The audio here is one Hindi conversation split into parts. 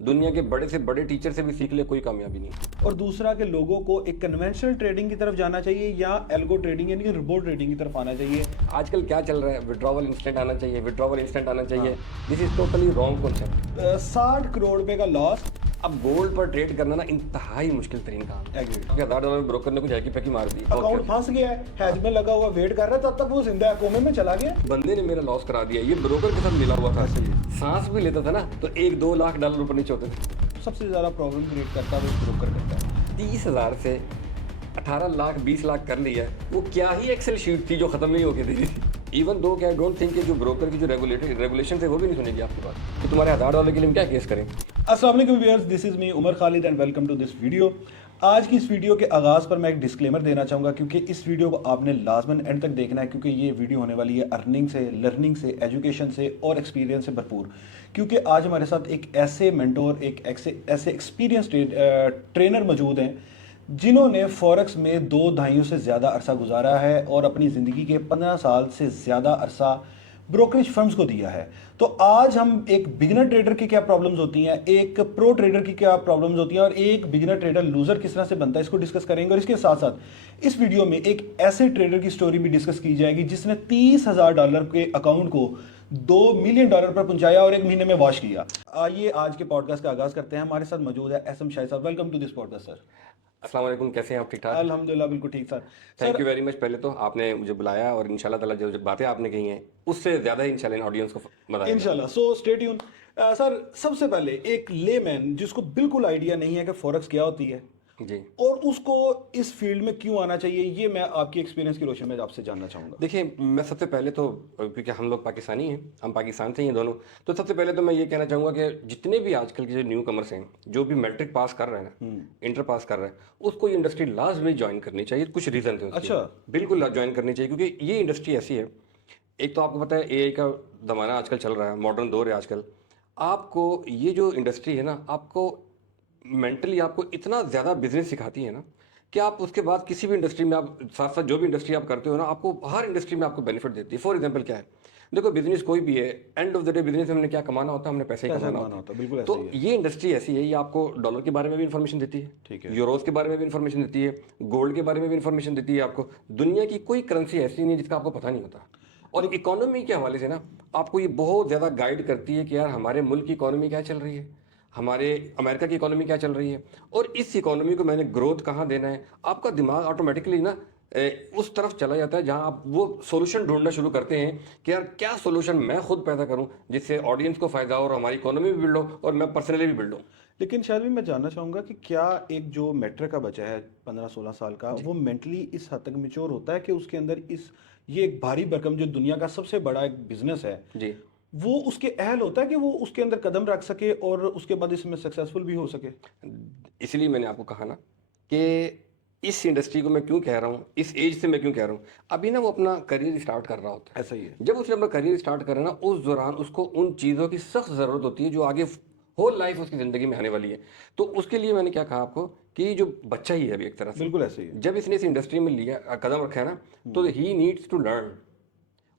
दुनिया के बड़े से बड़े टीचर से भी सीख ले, कोई कामयाबी नहीं। और दूसरा कि लोगों को एक कन्वेंशनल ट्रेडिंग की तरफ जाना चाहिए या एल्गो ट्रेडिंग यानी कि रोबोट ट्रेडिंग की तरफ आना चाहिए। आजकल क्या चल रहा है, विड्रॉवल इंस्टेंट आना चाहिए, विड्रॉवल इंस्टेंट आना चाहिए। This is totally wrong concept. 60 crore रुपए का लॉस। अब गोल्ड पर ट्रेड करना ना इंतहाई मुश्किल तरीन काम है। $1000 में ब्रोकर ने कुछ हैकी पैकी मार दी, अकाउंट फंस गया है, हैज में लगा हुआ वेट कर रहा है, तब तक वो जिंदा है, कोमे में चला गया। बंदे ने मेरा लॉस करा दिया। ये ब्रोकर के साथ मिला हुआ था, सांस भी लेता था ना तो $1-2 लाख ऊपर नीचे होते थे। सबसे ज्यादा प्रॉब्लम क्रिएट करता है वो ब्रोकर करता है। 30,000 से 18 लाख 20 लाख कर लिया, वो क्या ही एक्सेल शीट थी जो खत्म नहीं होगी थी। इवन दो क्या, डोंट थिंक कि जो ब्रोकर की जो रेगुलेशन है वो भी नहीं सुनेगी आपकी बात कि तुम्हारे $1000 के लिए हम क्या केस करें। अस्सलाम वालेकुम viewers, this is me Umar Khalid and welcome to this video. आज की इस वीडियो के आगाज़ पर मैं एक डिस्क्लेमर देना चाहूँगा क्योंकि इस वीडियो को आपने लाजमन एंड तक देखना है क्योंकि ये वीडियो होने वाली है अर्निंग से, लर्निंग से, एजुकेशन से और एक्सपीरियंस से भरपूर। क्योंकि आज हमारे साथ एक ऐसे मेंटोर, एक ऐसे एक्सपीरियंस ट्रेनर मौजूद हैं जिन्होंने फॉरेक्स में 2 दहाइयों से ज़्यादा अरसा गुजारा है और अपनी ज़िंदगी के 15 साल से ज़्यादा अरसा ब्रोकरेज फर्म्स को दिया है। तो आज हम एक बिगिनर ट्रेडर की क्या प्रॉब्लम्स होती हैं, एक प्रो ट्रेडर की क्या प्रॉब्लम्स होती हैं और एक बिगिनर ट्रेडर लूजर किस तरह से बनता है, इसको डिस्कस करेंगे। और इसके साथ साथ इस वीडियो में एक ऐसे ट्रेडर की स्टोरी भी डिस्कस की जाएगी जिसने $30,000 के अकाउंट को $2 मिलियन पर पहुंचाया और 1 महीने में वॉश किया। आइए आज के पॉडकास्ट का आगाज करते हैं। हमारे साथ मौजूद है एसएम शाही साहब। Welcome to this podcast sir. अस्सलाम वालेकुम, कैसे हैं आप? ठीक ठाक? अल्हम्दुलिल्लाह बिल्कुल ठीक sir. Thank you very much. पहले तो आपने मुझे बुलाया और इंशाल्लाह ताला जो जो बातें आपने कही हैं उससे ज़्यादा ही इंशाल्लाह ऑडियंस को मजा आएगा। इंशाल्लाह। So stay tune. सर, सबसे पहले एक लेमैन जिसको बिल्कुल आइडिया नहीं है कि फॉरेक्स क्या होती है जी और उसको इस फील्ड में क्यों आना चाहिए, ये मैं आपकी एक्सपीरियंस की रोशनी में आपसे जानना चाहूंगा। देखिए, मैं सबसे पहले तो क्योंकि हम लोग पाकिस्तानी हैं, हम पाकिस्तान से ही हैं दोनों, तो सबसे पहले तो मैं ये कहना चाहूँगा कि जितने भी आजकल के जो न्यू कमर्स हैं, जो भी मैट्रिक पास कर रहे हैं ना, इंटर पास कर रहे हैं, उसको ये इंडस्ट्री लाजमी ज्वाइन करनी चाहिए। कुछ रीज़न थे उसके। अच्छा। बिल्कुल ज्वाइन करनी चाहिए क्योंकि ये इंडस्ट्री ऐसी है। एक तो आपको पता है एआई का ज़माना आजकल चल रहा है, मॉडर्न दौर है आजकल। आपको ये जो इंडस्ट्री है ना, आपको मेंटली आपको इतना ज़्यादा बिजनेस सिखाती है ना कि आप उसके बाद किसी भी इंडस्ट्री में, आप साथ साथ जो भी इंडस्ट्री आप करते हो ना, आपको हर इंडस्ट्री में आपको बेनिफिट देती है। फॉर एग्जांपल क्या है, देखो बिजनेस कोई भी है, end of the day business में हमने क्या कमाना होता है, हमने पैसे ही कमाना होता है। बिल्कुल ऐसा तो ही है। ये इंडस्ट्री ऐसी है, ये आपको डॉलर के बारे में भी इंफॉर्मेशन देती है, ठीक है। यूरोज के बारे में भी इंफॉर्मेशन देती है, गोल्ड के बारे में भी इंफॉर्मेशन देती है। आपको दुनिया की कोई करेंसी ऐसी नहीं है जिसका आपको पता नहीं होता। और इकोनॉमी के हवाले से ना आपको ये बहुत ज़्यादा गाइड करती है कि यार हमारे मुल्क की इकोनॉमी क्या चल रही है, हमारे अमेरिका की इकोनॉमी क्या चल रही है, और इस इकोनॉमी को मैंने ग्रोथ कहाँ देना है। आपका दिमाग ऑटोमेटिकली ना उस तरफ चला जाता है जहाँ आप वो सॉल्यूशन ढूंढना शुरू करते हैं कि यार क्या सॉल्यूशन मैं खुद पैदा करूं जिससे ऑडियंस को फायदा हो और हमारी इकोनॉमी भी बिल्ड हो और मैं पर्सनली भी बिल्ड हूँ। लेकिन शायद भी मैं जानना चाहूंगा कि क्या एक जो मैट्रिक का बच्चा है 15-16 साल का, वो मेंटली इस हद तक मेच्योर होता है कि उसके अंदर इस ये एक भारी भरकम जो दुनिया का सबसे बड़ा एक बिजनेस है, जी, वो उसके अहल होता है कि वो उसके अंदर कदम रख सके और उसके बाद इसमें सक्सेसफुल भी हो सके। इसलिए मैंने आपको कहा ना कि इस इंडस्ट्री को मैं क्यों कह रहा हूँ, इस एज से मैं क्यों कह रहा हूँ। अभी ना वो अपना करियर स्टार्ट कर रहा होता है। ऐसा ही है। जब उसने अपना करियर स्टार्ट करा ना, उस दौरान उसको उन चीज़ों की सख्त ज़रूरत होती है जो आगे होल लाइफ उसकी ज़िंदगी में आने वाली है। तो उसके लिए मैंने क्या कहा आपको कि जो बच्चा ही है अभी एक तरह से, बिल्कुल ऐसे ही है। जब इसने इस इंडस्ट्री में लिया कदम रखा है ना, तो ही नीड्स टू लर्न।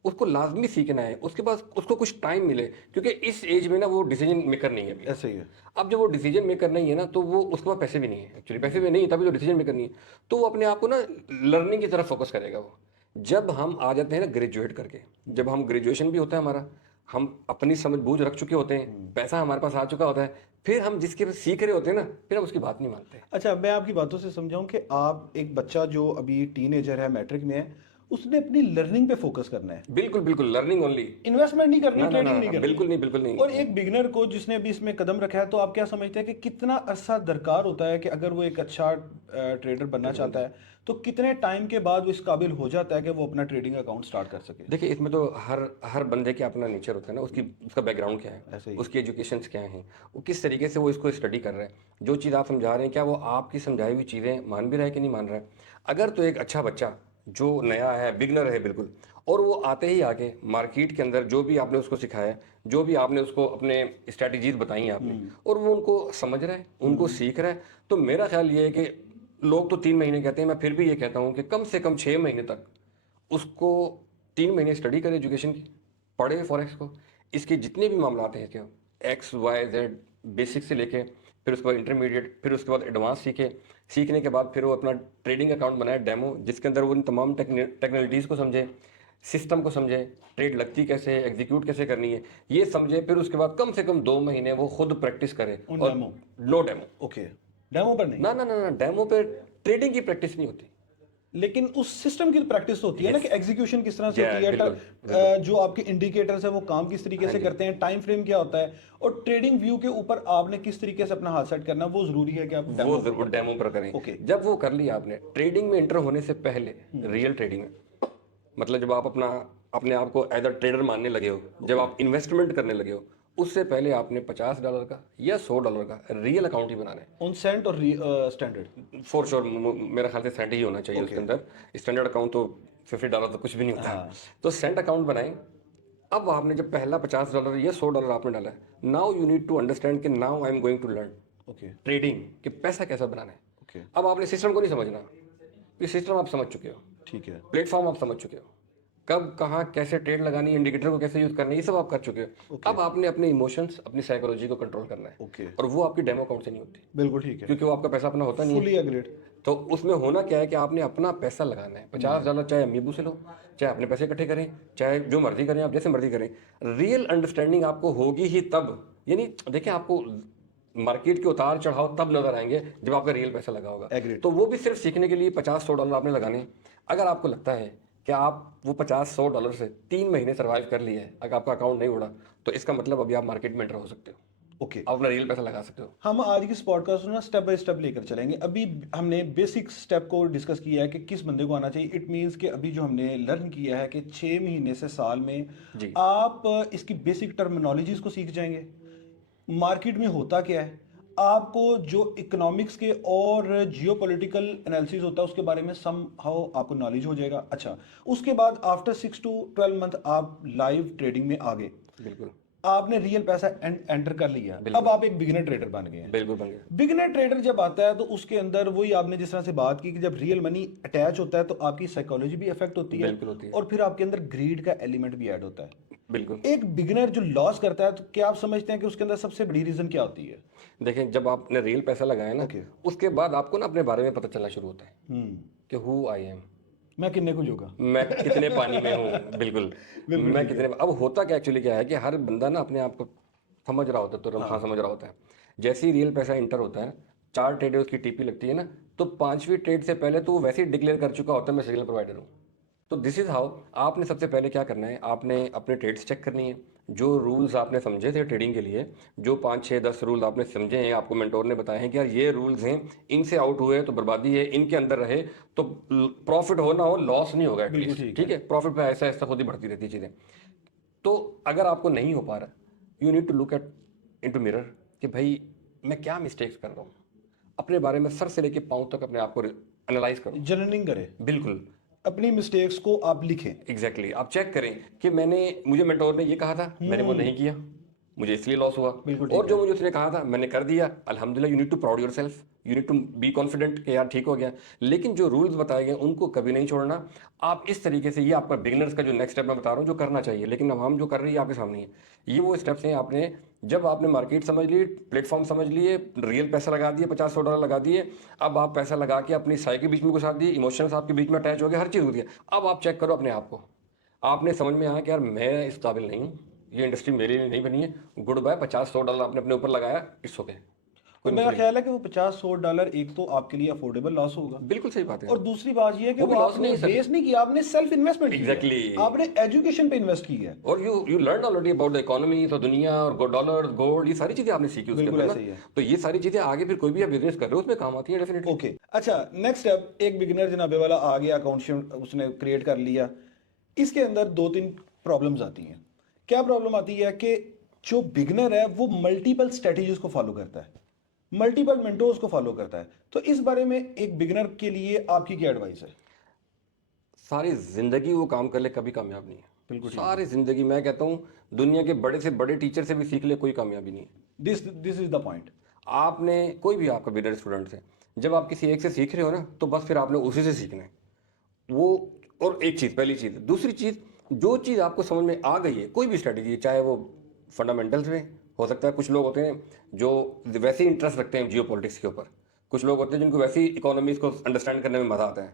उसको लाजमी सीखना है, उसके पास उसको कुछ टाइम मिले क्योंकि इस एज में ना वो डिसीजन मेकर नहीं है अभी। ऐसे ही है। अब जब वो डिसीजन मेकर नहीं है ना, तो वो उसके पास पैसे भी नहीं है, एक्चुअली पैसे भी नहीं है तभी तो डिसीजन मेकर नहीं है। तो वो अपने आप को ना लर्निंग की तरफ फोकस करेगा। वो जब हम आ जाते हैं ना ग्रेजुएट करके, जब हम ग्रेजुएशन भी होता है हमारा, हम अपनी समझ बूझ रख चुके होते हैं, पैसा हमारे पास आ चुका होता है, फिर हम जिसके सीख रहे होते हैं ना, फिर हम उसकी बात नहीं मानते। अच्छा, मैं आपकी बातों से समझाऊं कि आप एक बच्चा जो अभी टीनेजर है, मैट्रिक में है, उसने अपनी लर्निंग पे फोकस करना है, बिल्कुल बिल्कुल, लर्निंग ओनली। इन्वेस्टमेंट नहीं करनी, ना ना ना ट्रेडिंग ना, नहीं करनी। बिल्कुल नहीं, बिल्कुल नहीं। और एक बिगनर को जिसने अभी इसमें कदम रखा है, तो आप क्या समझते हैं कि कितना अरसा दरकार होता है कि अगर वो एक अच्छा ट्रेडर बनना चाहता है तो कितने टाइम के बाद वो इस काबिल हो जाता है कि वो अपना ट्रेडिंग अकाउंट स्टार्ट कर सके? देखिए, इसमें तो हर हर बंदे के अपना नेचर होता है ना, उसकी उसका बैकग्राउंड क्या ऐसे है, ही। उसकी एजुकेशन क्या है, वो किस तरीके से वो इसको स्टडी कर रहा है, जो चीज़ आप समझा रहे हैं क्या वो आपकी समझाई हुई चीज़ें मान भी रहा है कि नहीं मान रहा है। अगर तो एक अच्छा बच्चा जो नया है, बिगनर है बिल्कुल, और वो आते ही आके मार्केट के अंदर जो भी आपने उसको सिखाया, जो भी आपने उसको अपने स्ट्रैटेजीज बताई हैं आपने, और वो उनको समझ रहा है, उनको सीख रहा है, तो मेरा ख्याल ये है कि लोग तो 3 महीने कहते हैं, मैं फिर भी ये कहता हूँ कि कम से कम 6 महीने तक उसको 3 महीने स्टडी करे एजुकेशन की, पढ़े फॉरेक्स को, इसके जितने भी मामला हैं, क्या एक्स वाई जेड बेसिक से लेके फिर उसके बाद इंटरमीडिएट, फिर उसके बाद एडवांस सीखे। सीखने के बाद फिर वो अपना ट्रेडिंग अकाउंट बनाया डेमो, जिसके अंदर वो इन तमाम टेक्नोलॉजीज़ को समझे, सिस्टम को समझे, ट्रेड लगती कैसे है, एग्जीक्यूट कैसे करनी है, ये समझे। फिर उसके बाद कम से कम 2 महीने वो खुद प्रैक्टिस करे। On और demo? No demo. Okay, demo पर नहीं, ना ना ना ना, डेमो पे ट्रेडिंग की प्रैक्टिस नहीं होती। लेकिन उस सिस्टम की प्रैक्टिस तो होती है ना, कि एग्जीक्यूशन किस तरह से Yeah, होती है, बिल्कुल, जो आपके इंडिकेटर्स है वो काम किस तरीके से करते हैं, टाइम फ्रेम क्या होता है, और ट्रेडिंग व्यू के ऊपर आपने किस तरीके से अपना हाथ सेट करना, वो जरूरी है कि आप वो डेमो जरूर डेमो पर करें। ओके। जब वो कर लिया आपने, ट्रेडिंग में एंटर होने से पहले, रियल ट्रेडिंग में, मतलब जब आप अपने आप को एज अ ट्रेडर मानने लगे हो, जब आप इन्वेस्टमेंट करने लगे हो, उससे पहले आपने $50 का या $100 का रियल अकाउंट ही बनाना है। ऑन सेंट और स्टैंडर्ड? फॉर श्योर, मेरा ख्याल से सेंट ही होना चाहिए उसके अंदर। स्टैंडर्ड अकाउंट तो $50 तो कुछ भी नहीं होता। तो सेंट अकाउंट बनाएं। अब आपने जब पहला $50 या $100 आपने डाला है, now you need to understand कि now I am going to learn okay trading, कि पैसा कैसा बनाना है। ओके, अब आपने सिस्टम को नहीं समझना, ये सिस्टम आप समझ चुके हो, ठीक है, प्लेटफॉर्म आप समझ चुके हो, कब कहाँ कैसे ट्रेड लगानी है, इंडिकेटर को कैसे यूज करना है, ये सब आप कर चुके हो। अब आपने अपने इमोशंस, अपनी साइकोलॉजी को कंट्रोल करना है। ओके, और वो आपकी डेमो अकाउंट से नहीं होती, बिल्कुल ठीक है, क्योंकि वो आपका पैसा अपना होता नहीं है। Fully agreed. तो उसमें होना क्या है कि आपने अपना पैसा लगाना है। $50 चाहे अमीबू से लो, चाहे अपने पैसे इकट्ठे करें, चाहे जो मर्जी करें, आप जैसे मर्जी करें। रियल अंडरस्टैंडिंग आपको होगी ही तब, यानी देखिए, आपको मार्केट के उतार चढ़ाव तब नजर आएंगे जब आपका रियल पैसा लगा होगा। Agreed. तो वो भी सिर्फ सीखने के लिए $50-100 आपने लगाने हैं। अगर आपको लगता है कि आप वो $50-100 से 3 महीने सर्वाइव कर लिए हैं, अगर आपका अकाउंट नहीं उड़ा, तो इसका मतलब अभी आप मार्केट में एंटर हो सकते हो, ओके, आप अपना रियल पैसा लगा सकते हो। हम आज की इस पॉडकास्ट को ना स्टेप बाय स्टेप लेकर चलेंगे। अभी हमने बेसिक स्टेप को डिस्कस किया है कि किस बंदे को आना चाहिए। इट मींस कि अभी जो हमने लर्न किया है कि 6 महीने से साल में जी। आप इसकी बेसिक टर्मिनोलॉजीज को सीख जाएंगे, मार्केट में होता क्या है, आपको जो इकोनॉमिक्स के और जियोपॉलिटिकल एनालिसिस होता है उसके बारे में सम हाउ आपको नॉलेज हो जाएगा। अच्छा, उसके बाद आफ्टर 6 to 12 मंथ आप लाइव ट्रेडिंग में आ गए, बिल्कुल आपने रियल पैसा एंटर कर लिया, अब आप एक बिगिनर ट्रेडर बन गए हैं। बिल्कुल बन गया। बिगिनर ट्रेडर जब आता है तो उसके अंदर वही आपने जिस तरह से बात की कि जब रियल मनी अटैच होता है तो आपकी साइकोलॉजी भी अफेक्ट होती है, बिल्कुल होती है। और फिर आपके अंदर ग्रीड का एलिमेंट भी ऐड होता है। बिल्कुल। एक बिगिनर जो लॉस करता है, तो क्या आप समझते हैं कि उसके अंदर सबसे बड़ी रीजन क्या होती है? देखें, जब आपने रियल पैसा लगाया ना, Okay. उसके बाद आपको ना अपने बारे में पता चलना शुरू होता है हम्म, कि हु आई एम, मैं किन्ने को जोगा, मैं कितने पानी में हूँ। बिल्कुल, मैं कितने। अब होता क्या, एक्चुअली क्या है कि हर बंदा ना अपने आप को समझ रहा होता है, तो रमखा समझ रहा होता है। जैसे ही रियल पैसा इंटर होता है, 4 ट्रेड उसकी टीपी लगती है ना, तो 5वीं ट्रेड से पहले तो वो वैसे ही डिक्लेयर कर चुका होता है, मैं सिग्नल प्रोवाइडर हूँ। तो दिस इज हाउ आपने सबसे पहले क्या करना है, आपने अपने ट्रेड्स चेक करनी है। जो रूल्स आपने समझे थे ट्रेडिंग के लिए, जो 5, 6, 10 रूल आपने समझे हैं, आपको मेंटोर ने बताए हैं कि यार ये रूल्स हैं, इनसे आउट हुए तो बर्बादी है, इनके अंदर रहे तो प्रॉफिट हो ना हो, लॉस नहीं होगा एटलीस्ट, ठीक है। प्रॉफिट पे ऐसा ऐसा खुद ही बढ़ती रहती है चीज़ें। तो अगर आपको नहीं हो पा रहा, you need to look at into mirror कि भाई मैं क्या मिस्टेक्स कर रहा हूँ। अपने बारे में सर से लेके पाँव तक अपने आप को एनालाइज करो। जर्नलिंग करें, बिल्कुल, अपनी मिस्टेक्स को आप लिखें। एग्जैक्टली आप चेक करें कि मुझे मेंटोर ने ये कहा था, मैंने वो नहीं किया, मुझे इसलिए लॉस हुआ। बिल्कुल और जो मुझे उसने कहा था मैंने कर दिया, अल्हम्दुलिल्लाह। You need to proud yourself, you need to be confident कि यार ठीक हो गया। लेकिन जो रूल्स बताए गए उनको कभी नहीं छोड़ना। आप इस तरीके से, ये आपका बिगिनर्स का जो नेक्स्ट स्टेप मैं बता रहा हूँ जो करना चाहिए, लेकिन अब हम जो कर रही है आपके सामने है, ये वो स्टेप्स हैं। जब आपने मार्केट समझ ली, प्लेटफॉर्म समझ लिए, रियल पैसा लगा दिए, $50-100 लगा दिए, अब आप पैसा लगा के अपनी साइक के बीच में घुसा दिए, इमोशंस आपके बीच में अटैच हो गए, हर चीज़ हो गई। अब आप चेक करो अपने आप को, आपने समझ में आया कि यार मैं इस काबिल नहीं हूँ, ये इंडस्ट्री मेरे लिए नहीं बनी है, गुड बाय। $50-100 आपने अपने ऊपर लगाया, इट्स ओके। और मेरा ख्याल है कि वो $50-100 एक तो आपके लिए अफोर्डेबल लॉस होगा, बिल्कुल सही बात है। और दूसरी बात ये है कि वो भी वो loss आपने नहीं है, वेस्ट नहीं किया, आपने सेल्फ इन्वेस्टमेंट किया है। Exactly. आपने एजुकेशन पे इन्वेस्ट किया है। और you learn already about the economy, तो दुनिया और डॉलर, गोल्ड, ये सारी चीजें आपने सीखी उसके बिल्कुल अंदर ऐसे ही ना। है। तो ये सारी चीजें आगे फिर कोई भी आप बिजनेस कर रहे हो उसमें काम आती है डेफिनेटली। ओके, अच्छा, नेक्स्ट स्टेप, एक बिगिनर जनाबे वाला आ गया, अकाउंट उसने क्रिएट कर लिया। इसके अंदर 2-3 प्रॉब्लम्स आती हैं। क्या प्रॉब्लम आती है कि जो बिगिनर है वो मल्टीपल स्ट्रेटजीज को फॉलो करता है, मल्टीपल मेंटोर्स को फॉलो करता है। तो इस बारे में एक बिगिनर के लिए आपकी क्या एडवाइस है? सारी जिंदगी वो काम कर ले, कभी कामयाब नहीं है। बिल्कुल, सारी जिंदगी मैं कहता हूँ दुनिया के बड़े से बड़े टीचर से भी सीख ले, कोई कामयाबी नहीं है। This is the point. आपने कोई भी आपका बिगिनर स्टूडेंट है, जब आप किसी एक से सीख रहे हो ना, तो बस फिर आपने उसी से सीखना है वो। और एक चीज़, पहली चीज़। दूसरी चीज़, जो चीज़ आपको समझ में आ गई है, कोई भी स्ट्रेटजी, चाहे वो फंडामेंटल्स में, हो सकता है कुछ लोग होते हैं जो वैसे ही इंटरेस्ट रखते हैं जियो पॉलिटिक्स के ऊपर, कुछ लोग होते हैं जिनको वैसे ही इकोनॉमीज को अंडरस्टैंड करने में मजा आता है।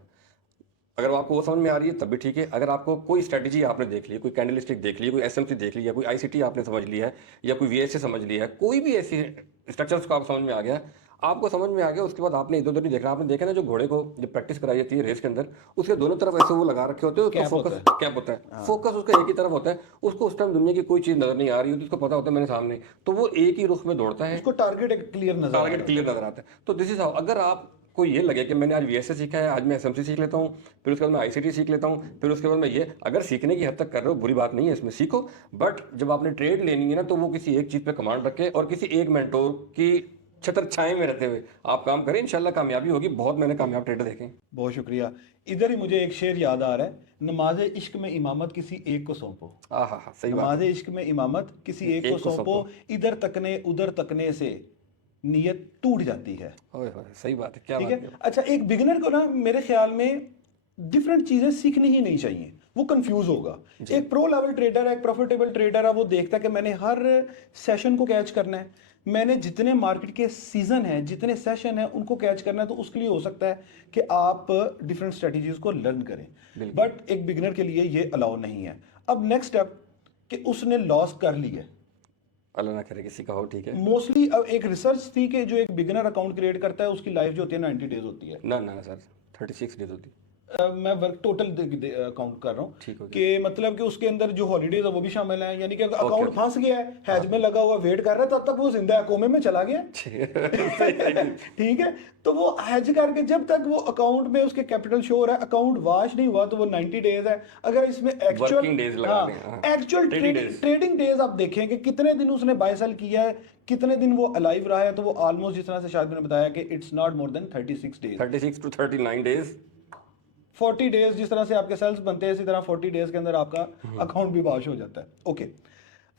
अगर आपको वो समझ में आ रही है तब भी ठीक है। अगर आपको कोई स्ट्रेटजी आपने देख ली, कोई कैंडलस्टिक देख ली, कोई एसएमसी देख ली, या कोई आईसीटी आपने समझ लिया है, या कोई वीएसए समझ लिया है, कोई भी ऐसी स्ट्रक्चर्स को आप समझ में आ गया, आपको समझ में आ गया, उसके बाद आपने इधर उधर नहीं देखना। आपने देखा ना जो घोड़े को जब प्रैक्टिस कराई जाती है रेस के अंदर, उसके दोनों तरफ ऐसे वो लगा रखे होते हैं, उसका कैप फोकस होता कैप होता है, फोकस उसका एक ही तरफ होता है, उसको उस टाइम दुनिया की कोई चीज नजर नहीं आ रही होती, उसको पता होता है मेरे सामने, तो वो एक ही रुख में दौड़ता है, उसको टारगेट एक क्लियर नजर आ टारगेट रहा क्लियर नजर आता है। तो दिस इज हाउ, अगर आप को ये लगे कि मैंने आज वीएसए सीखा है, आज मैं एसएमसी सीख लेता हूँ, फिर उसके बाद मैं आईसीटी सीख लेता हूँ, फिर उसके बाद मैं ये, अगर सीखने की हद तक कर रहे हो बुरी बात नहीं है, इसमें सीखो। बट जब आपने ट्रेड लेनी है ना, तो वो किसी एक चीज पे कमांड रखे और किसी एक मेंटोर की छत्र छाए में रहते हुए आप काम करें, इंशाल्लाह कामयाबी होगी। बहुत मैंने कामयाब ट्रेडर देखे हैं। बहुत शुक्रिया। इधर ही मुझे एक शेर याद आ रहा है, नमाज इश्क में इमामत किसी एक को सौंपो। हाँ हाँ हाँ, सही बात नमाज इश्क में इमामत किसी एक को सौंपो, इधर तकने उधर तकने से नीयत टूट जाती है। है। ओए होए, सही बात है, क्या ठीक बात है। है। अच्छा, एक बिगिनर को ना मेरे ख्याल में डिफरेंट चीजें सीखनी ही नहीं चाहिए, वो कंफ्यूज होगा। एक प्रो लेवल ट्रेडर है, एक प्रॉफिटेबल ट्रेडर है, वो देखता है कि मैंने हर सेशन को कैच करना है, मैंने जितने मार्केट के सीजन हैं, जितने सेशन हैं, उनको कैच करना है। तो उसके लिए हो सकता है कि आप डिफरेंट स्ट्रेटजीज को लर्न करें, बट एक बिगिनर के लिए ये अलाउ नहीं है। अब नेक्स्ट स्टेप कि उसने लॉस कर ली है, अल्लाह ना करे किसी का हो, ठीक है। मोस्टली अब एक रिसर्च थी कि जो एक बिगिनर अकाउंट क्रिएट करता है उसकी लाइफ जो होती है 90 डेज होती है। ना ना ना सर, 36 डेज होती। मैं वर्क टोटल काउंट कर रहा हूँ ठीक हो गया। कि मतलब कि उसके अंदर जो हॉलीडेज है वो भी शामिल है, यानी कि अकाउंट okay. फंस गया है, हैज में लगा हुआ वेट कर रहा है, तब तक वो जिंदा है, कोमे में चला गया। ठीक है। तो वो हैज करके जब तक वो अकाउंट में उसके कैपिटल शो हो रहा है, अकाउंट वाश नहीं हुआ, तो वो 90 डेज है। अगर इसमें Working days लगा लें, हाँ। Actual Trading days। Trading days आप देखें कि कितने दिन उसने बाय सेल किया है, कितने दिन वो अलाइव रहा है, तो वो ऑलमोस्ट जिस तरह से शायद मैंने बताया कि it's not more than 36 days. 36 to 39 days. 40 days जिस तरह से आपके सेल्स बनते हैं, इसी तरह 40 डेज के अंदर आपका अकाउंट भी वॉश हो जाता है। ओके।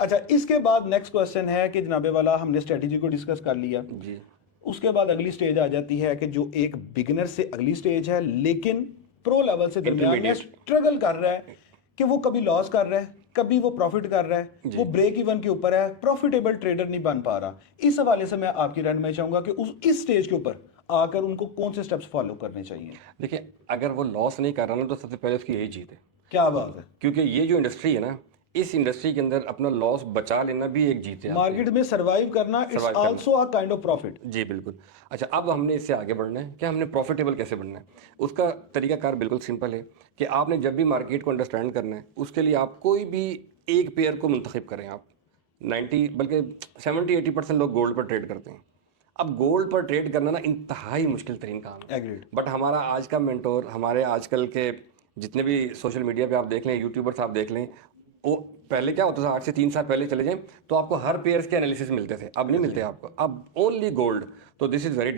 अच्छा, इसके बाद नेक्स्ट क्वेश्चन है कि जनाबे वाला हमने स्ट्रेटजी को डिस्कस कर लिया जी। उसके बाद अगली स्टेज आ जाती है कि जो एक बिगिनर से अगली स्टेज है, लेकिन प्रो लेवल से दरमियान में स्ट्रगल कर रहा है कि वो कभी लॉस कर रहा है, कभी वो प्रॉफिट कर रहा है, वो ब्रेक इवन के ऊपर है, प्रॉफिटेबल ट्रेडर नहीं बन पा रहा। इस हवाले से मैं आपकी राय में चाहूंगा कि इस स्टेज के ऊपर आकर उनको कौन से स्टेप्स फॉलो करने चाहिए। देखिए, अगर वो लॉस नहीं कर रहा ना, तो सबसे पहले उसकी यही जीत है। क्या बात है। क्योंकि ये जो इंडस्ट्री है ना, इस इंडस्ट्री के अंदर अपना लॉस बचा लेना भी एक जीत है। मार्केट में सरवाइव करना it's also a kind of profit. जी बिल्कुल। अच्छा, अब हमने इससे आगे बढ़ना है कि हमने प्रॉफिटेबल कैसे बनना है। उसका तरीकाकार बिल्कुल सिंपल है कि आपने जब भी मार्केट को अंडरस्टैंड करना है, उसके लिए आप कोई भी एक पेयर को मुंतखब करें। आप 90 बल्कि 70-80% लोग गोल्ड पर ट्रेड करते हैं। अब गोल्ड पर ट्रेड करना ना इंतहाई मुश्किल तरीन काम है। एग्रीड। बट हमारा आज का मेंटोर, हमारे आजकल के जितने भी सोशल मीडिया पे आप देख लें, यूट्यूबर्स आप देख लें, वो पहले क्या होता था, 8 से 3 साल पहले चले जाएं तो आपको हर पेयर्स के एनालिसिस मिलते थे, अब नहीं मिलते आपको, अब ओनली गोल्ड। तो दिस इज़ वेरी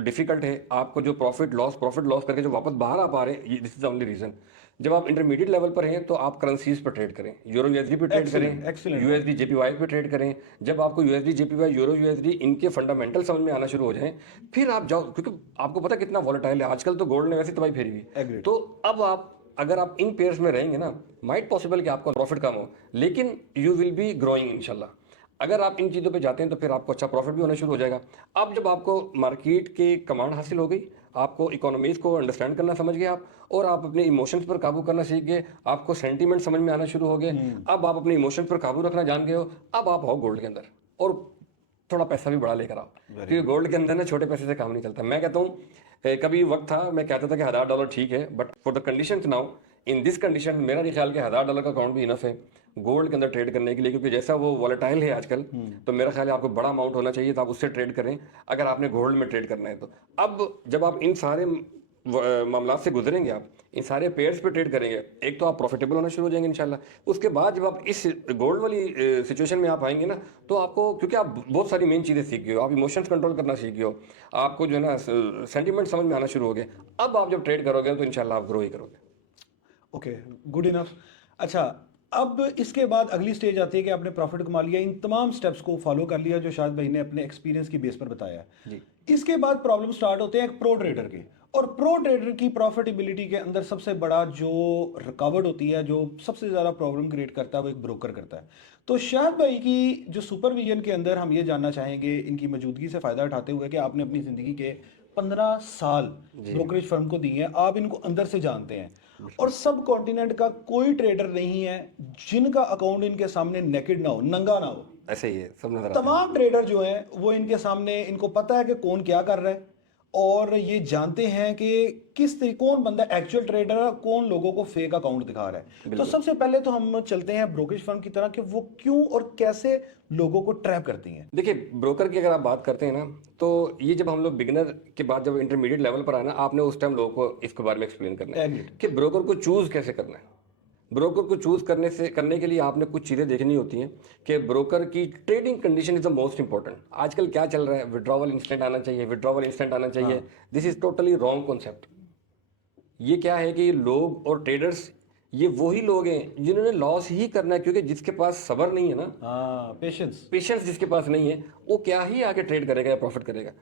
डिफिकल्ट है आपको जो प्रॉफिट लॉस करके जो वापस बाहर आ पा रहे हैं, दिस इज ओनली रीजन। जब आप इंटरमीडिएट लेवल पर हैं तो आप करेंसीज पर ट्रेड करें, यूरो यूएसडी पे ट्रेड करें, यूएसडी जेपीवाई पे ट्रेड करें। जब आपको यूएसडी जेपीवाई, यूरो यूएसडी, इनके फंडामेंटल समझ में आना शुरू हो जाएं, फिर आप जाओ, क्योंकि आपको पता कितना वॉलेटाइल है आजकल, तो गोल्ड ने वैसे तबाही फेरी हुई। तो अब आप अगर आप इन पेयर्स में रहेंगे ना, माइट पॉसिबल कि आपको प्रॉफिट कम हो, लेकिन यू विल बी ग्रोइंग इंशाल्लाह। अगर आप इन चीज़ों पे जाते हैं तो फिर आपको अच्छा प्रॉफिट भी होना शुरू हो जाएगा। अब जब आपको मार्केट के कमांड हासिल हो गई, आपको इकोनॉमीज को अंडरस्टैंड करना समझ गए आप, और आप अपने इमोशंस पर काबू करना सीख गए, आपको सेंटीमेंट समझ में आना शुरू हो गए, अब आप अपने इमोशन पर काबू रखना जान गए हो, अब आप हो गोल्ड के अंदर, और थोड़ा पैसा भी बड़ा लेकर आओ, क्योंकि गोल्ड के अंदर ना छोटे पैसे से काम नहीं चलता। मैं कहता हूँ, कभी वक्त था मैं कहता था कि $1000 ठीक है, but for the condition now, in this condition, मेरा नहीं ख्याल कि $1000 का अकाउंट भी इनफ है गोल्ड के अंदर ट्रेड करने के लिए, क्योंकि जैसा वो वॉलेटाइल है आजकल, तो मेरा ख्याल है आपको बड़ा अमाउंट होना चाहिए, तो आप उससे ट्रेड करें अगर आपने गोल्ड में ट्रेड करना है तो। अब जब आप इन सारे मामला से गुजरेंगे, आप इन सारे पेयर्स पे ट्रेड करेंगे, एक तो आप प्रॉफिटेबल होना शुरू हो जाएंगे इंशाल्लाह। उसके बाद जब आप इस गोल्ड वाली सिचुएशन में आप आएंगे ना, तो आपको, क्योंकि आप बहुत सारी मेन चीज़ें सीख गए हो, आप इमोशंस कंट्रोल करना सीख गए हो, आपको जो है ना सेंटीमेंट समझ में आना शुरू हो गए, अब आप जब ट्रेड करोगे तो इंशाल्लाह आप ग्रो ही करोगे। Okay, good enough. अच्छा, अब इसके बाद अगली स्टेज आती है कि आपने प्रॉफिट कमा लिया, इन तमाम स्टेप्स को फॉलो कर लिया जो शायद भाई ने अपने एक्सपीरियंस की बेस पर बताया है। इसके बाद प्रॉब्लम स्टार्ट होते हैं एक प्रो ट्रेडर के, और प्रो ट्रेडर की प्रॉफिटेबिलिटी के अंदर सबसे बड़ा जो रुकावट होती है, जो सबसे ज़्यादा प्रॉब्लम क्रिएट करता है, वो एक ब्रोकर करता है। तो शायद भाई की जो सुपरविजन के अंदर हम ये जानना चाहेंगे इनकी मौजूदगी से फ़ायदा उठाते हुए कि आपने अपनी ज़िंदगी के 15 साल ब्रोकरेज फर्म को दिए हैं, आप इनको अंदर से जानते हैं, और सब कॉन्टिनेंट का कोई ट्रेडर नहीं है जिनका अकाउंट इनके सामने नेकेड ना हो, नंगा ना हो। ऐसे ही है, सब नजर आता है। तमाम ट्रेडर जो हैं वो इनके सामने, इनको पता है कि कौन क्या कर रहा है, और ये जानते हैं कि कौन बंदा एक्चुअल ट्रेडर है, कौन लोगों को फेक अकाउंट दिखा रहा है। तो सबसे पहले तो हम चलते हैं ब्रोकरेज फर्म की तरह कि वो क्यों और कैसे लोगों को ट्रैप करती हैं। देखिए, ब्रोकर की अगर आप बात करते हैं ना, तो ये जब हम लोग बिगिनर के बाद जब इंटरमीडिएट लेवल पर आए ना, आपने उस टाइम लोगों को इसके बारे में एक्सप्लेन करना है कि ब्रोकर को चूज कैसे करना है। ब्रोकर को चूज करने के लिए आपने कुछ चीजें देखनी होती हैं कि ब्रोकर की trading condition is the most important. आजकल क्या चल रहा है, विड्रॉवल इंस्टेंट आना चाहिए, विड्रॉवल इंस्टेंट आना चाहिए। This is totally wrong concept. ये क्या है कि लोग और ट्रेडर्स, ये वही लोग हैं जिन्होंने लॉस ही करना है, क्योंकि जिसके पास सब्र नहीं है ना, पेशेंस जिसके पास नहीं है, वो क्या ही आगे ट्रेड करेगा या प्रॉफिट करेगा।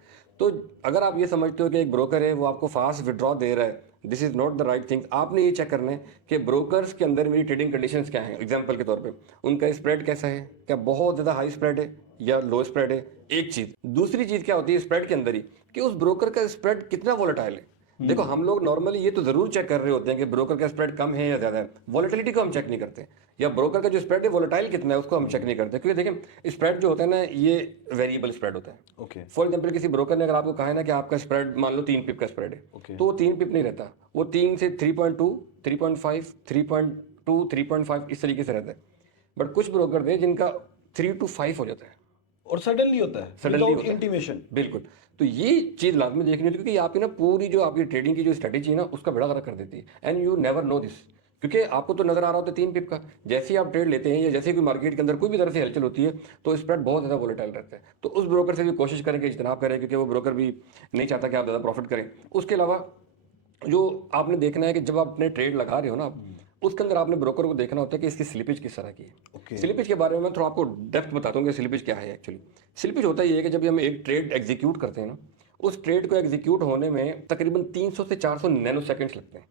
तो अगर आप ये समझते हो कि एक ब्रोकर है वो आपको फास्ट विड्रॉ दे रहा है, this is not the right thing. आपने ये चेक करना है कि ब्रोकर्स के अंदर मेरी ट्रेडिंग कंडीशंस क्या हैं। एग्जांपल के तौर पे उनका स्प्रेड कैसा है, क्या बहुत ज़्यादा हाई स्प्रेड है या लो स्प्रेड है, एक चीज़। दूसरी चीज़ क्या होती है स्प्रेड के अंदर ही, कि उस ब्रोकर का स्प्रेड कितना वोलेटाइल है। देखो, हम लोग नॉर्मली ये तो जरूर चेक कर रहे होते हैं कि ब्रोकर का स्प्रेड कम है या ज्यादा है, वॉलेटिलिटी को हम चेक नहीं करते, या ब्रोकर का जो स्प्रेड है वॉलेटाइल कितना है उसको हम चेक नहीं करते, क्योंकि देखें स्प्रेड जो होता है ना, ये वेरिएबल स्प्रेड होता है। ओके। फॉर एग्जाम्पल किसी ब्रोकर ने अगर आपको कहा है ना कि आपका स्प्रेड मान लो 3 पिप का स्प्रेड है, तो वो 3 पिप नहीं रहता, वो 3 से 3.2, 3.5, 3.2, 3.5 इस तरीके से रहता है। बट कुछ ब्रोकर हैं जिनका 3 to 5 हो जाता है, और सडनली होता है, विदाउट इंटीमेशन। बिल्कुल। तो ये चीज लाजमी देखनी होती है, क्योंकि आपकी ना पूरी जो आपकी ट्रेडिंग की जो स्ट्रेटेजी है ना, उसका बेड़ा गर्क कर देती है, and you never know this. क्योंकि आपको तो नजर आ रहा होता है 3 पिप का, जैसे ही आप ट्रेड लेते हैं या जैसे कोई मार्केट के अंदर कोई भी तरह से हलचल होती है तो स्प्रेड बहुत ज्यादा वोलेटाइल रहता है। तो उस ब्रोकर से भी कोशिश करें कि इज्तनाब करें, क्योंकि वो ब्रोकर भी नहीं चाहता कि आप ज्यादा प्रॉफिट करें। उसके अलावा जो आपने देखना है कि जब आप अपने ट्रेड लगा रहे हो ना, उसके अंदर आपने ब्रोकर को देखना होता है कि इसकी स्लिपेज किस तरह की है। स्लिपेज के बारे में मैं थोड़ा आपको डेप्थ बताता हूँ कि स्लिपेज क्या है एक्चुअली। स्लिपेज होता ही है कि जब हम एक ट्रेड एग्जीक्यूट करते हैं ना, उस ट्रेड को एग्जीक्यूट होने में तकरीबन 300 से 400 नैनो सेकंड्स लगते हैं।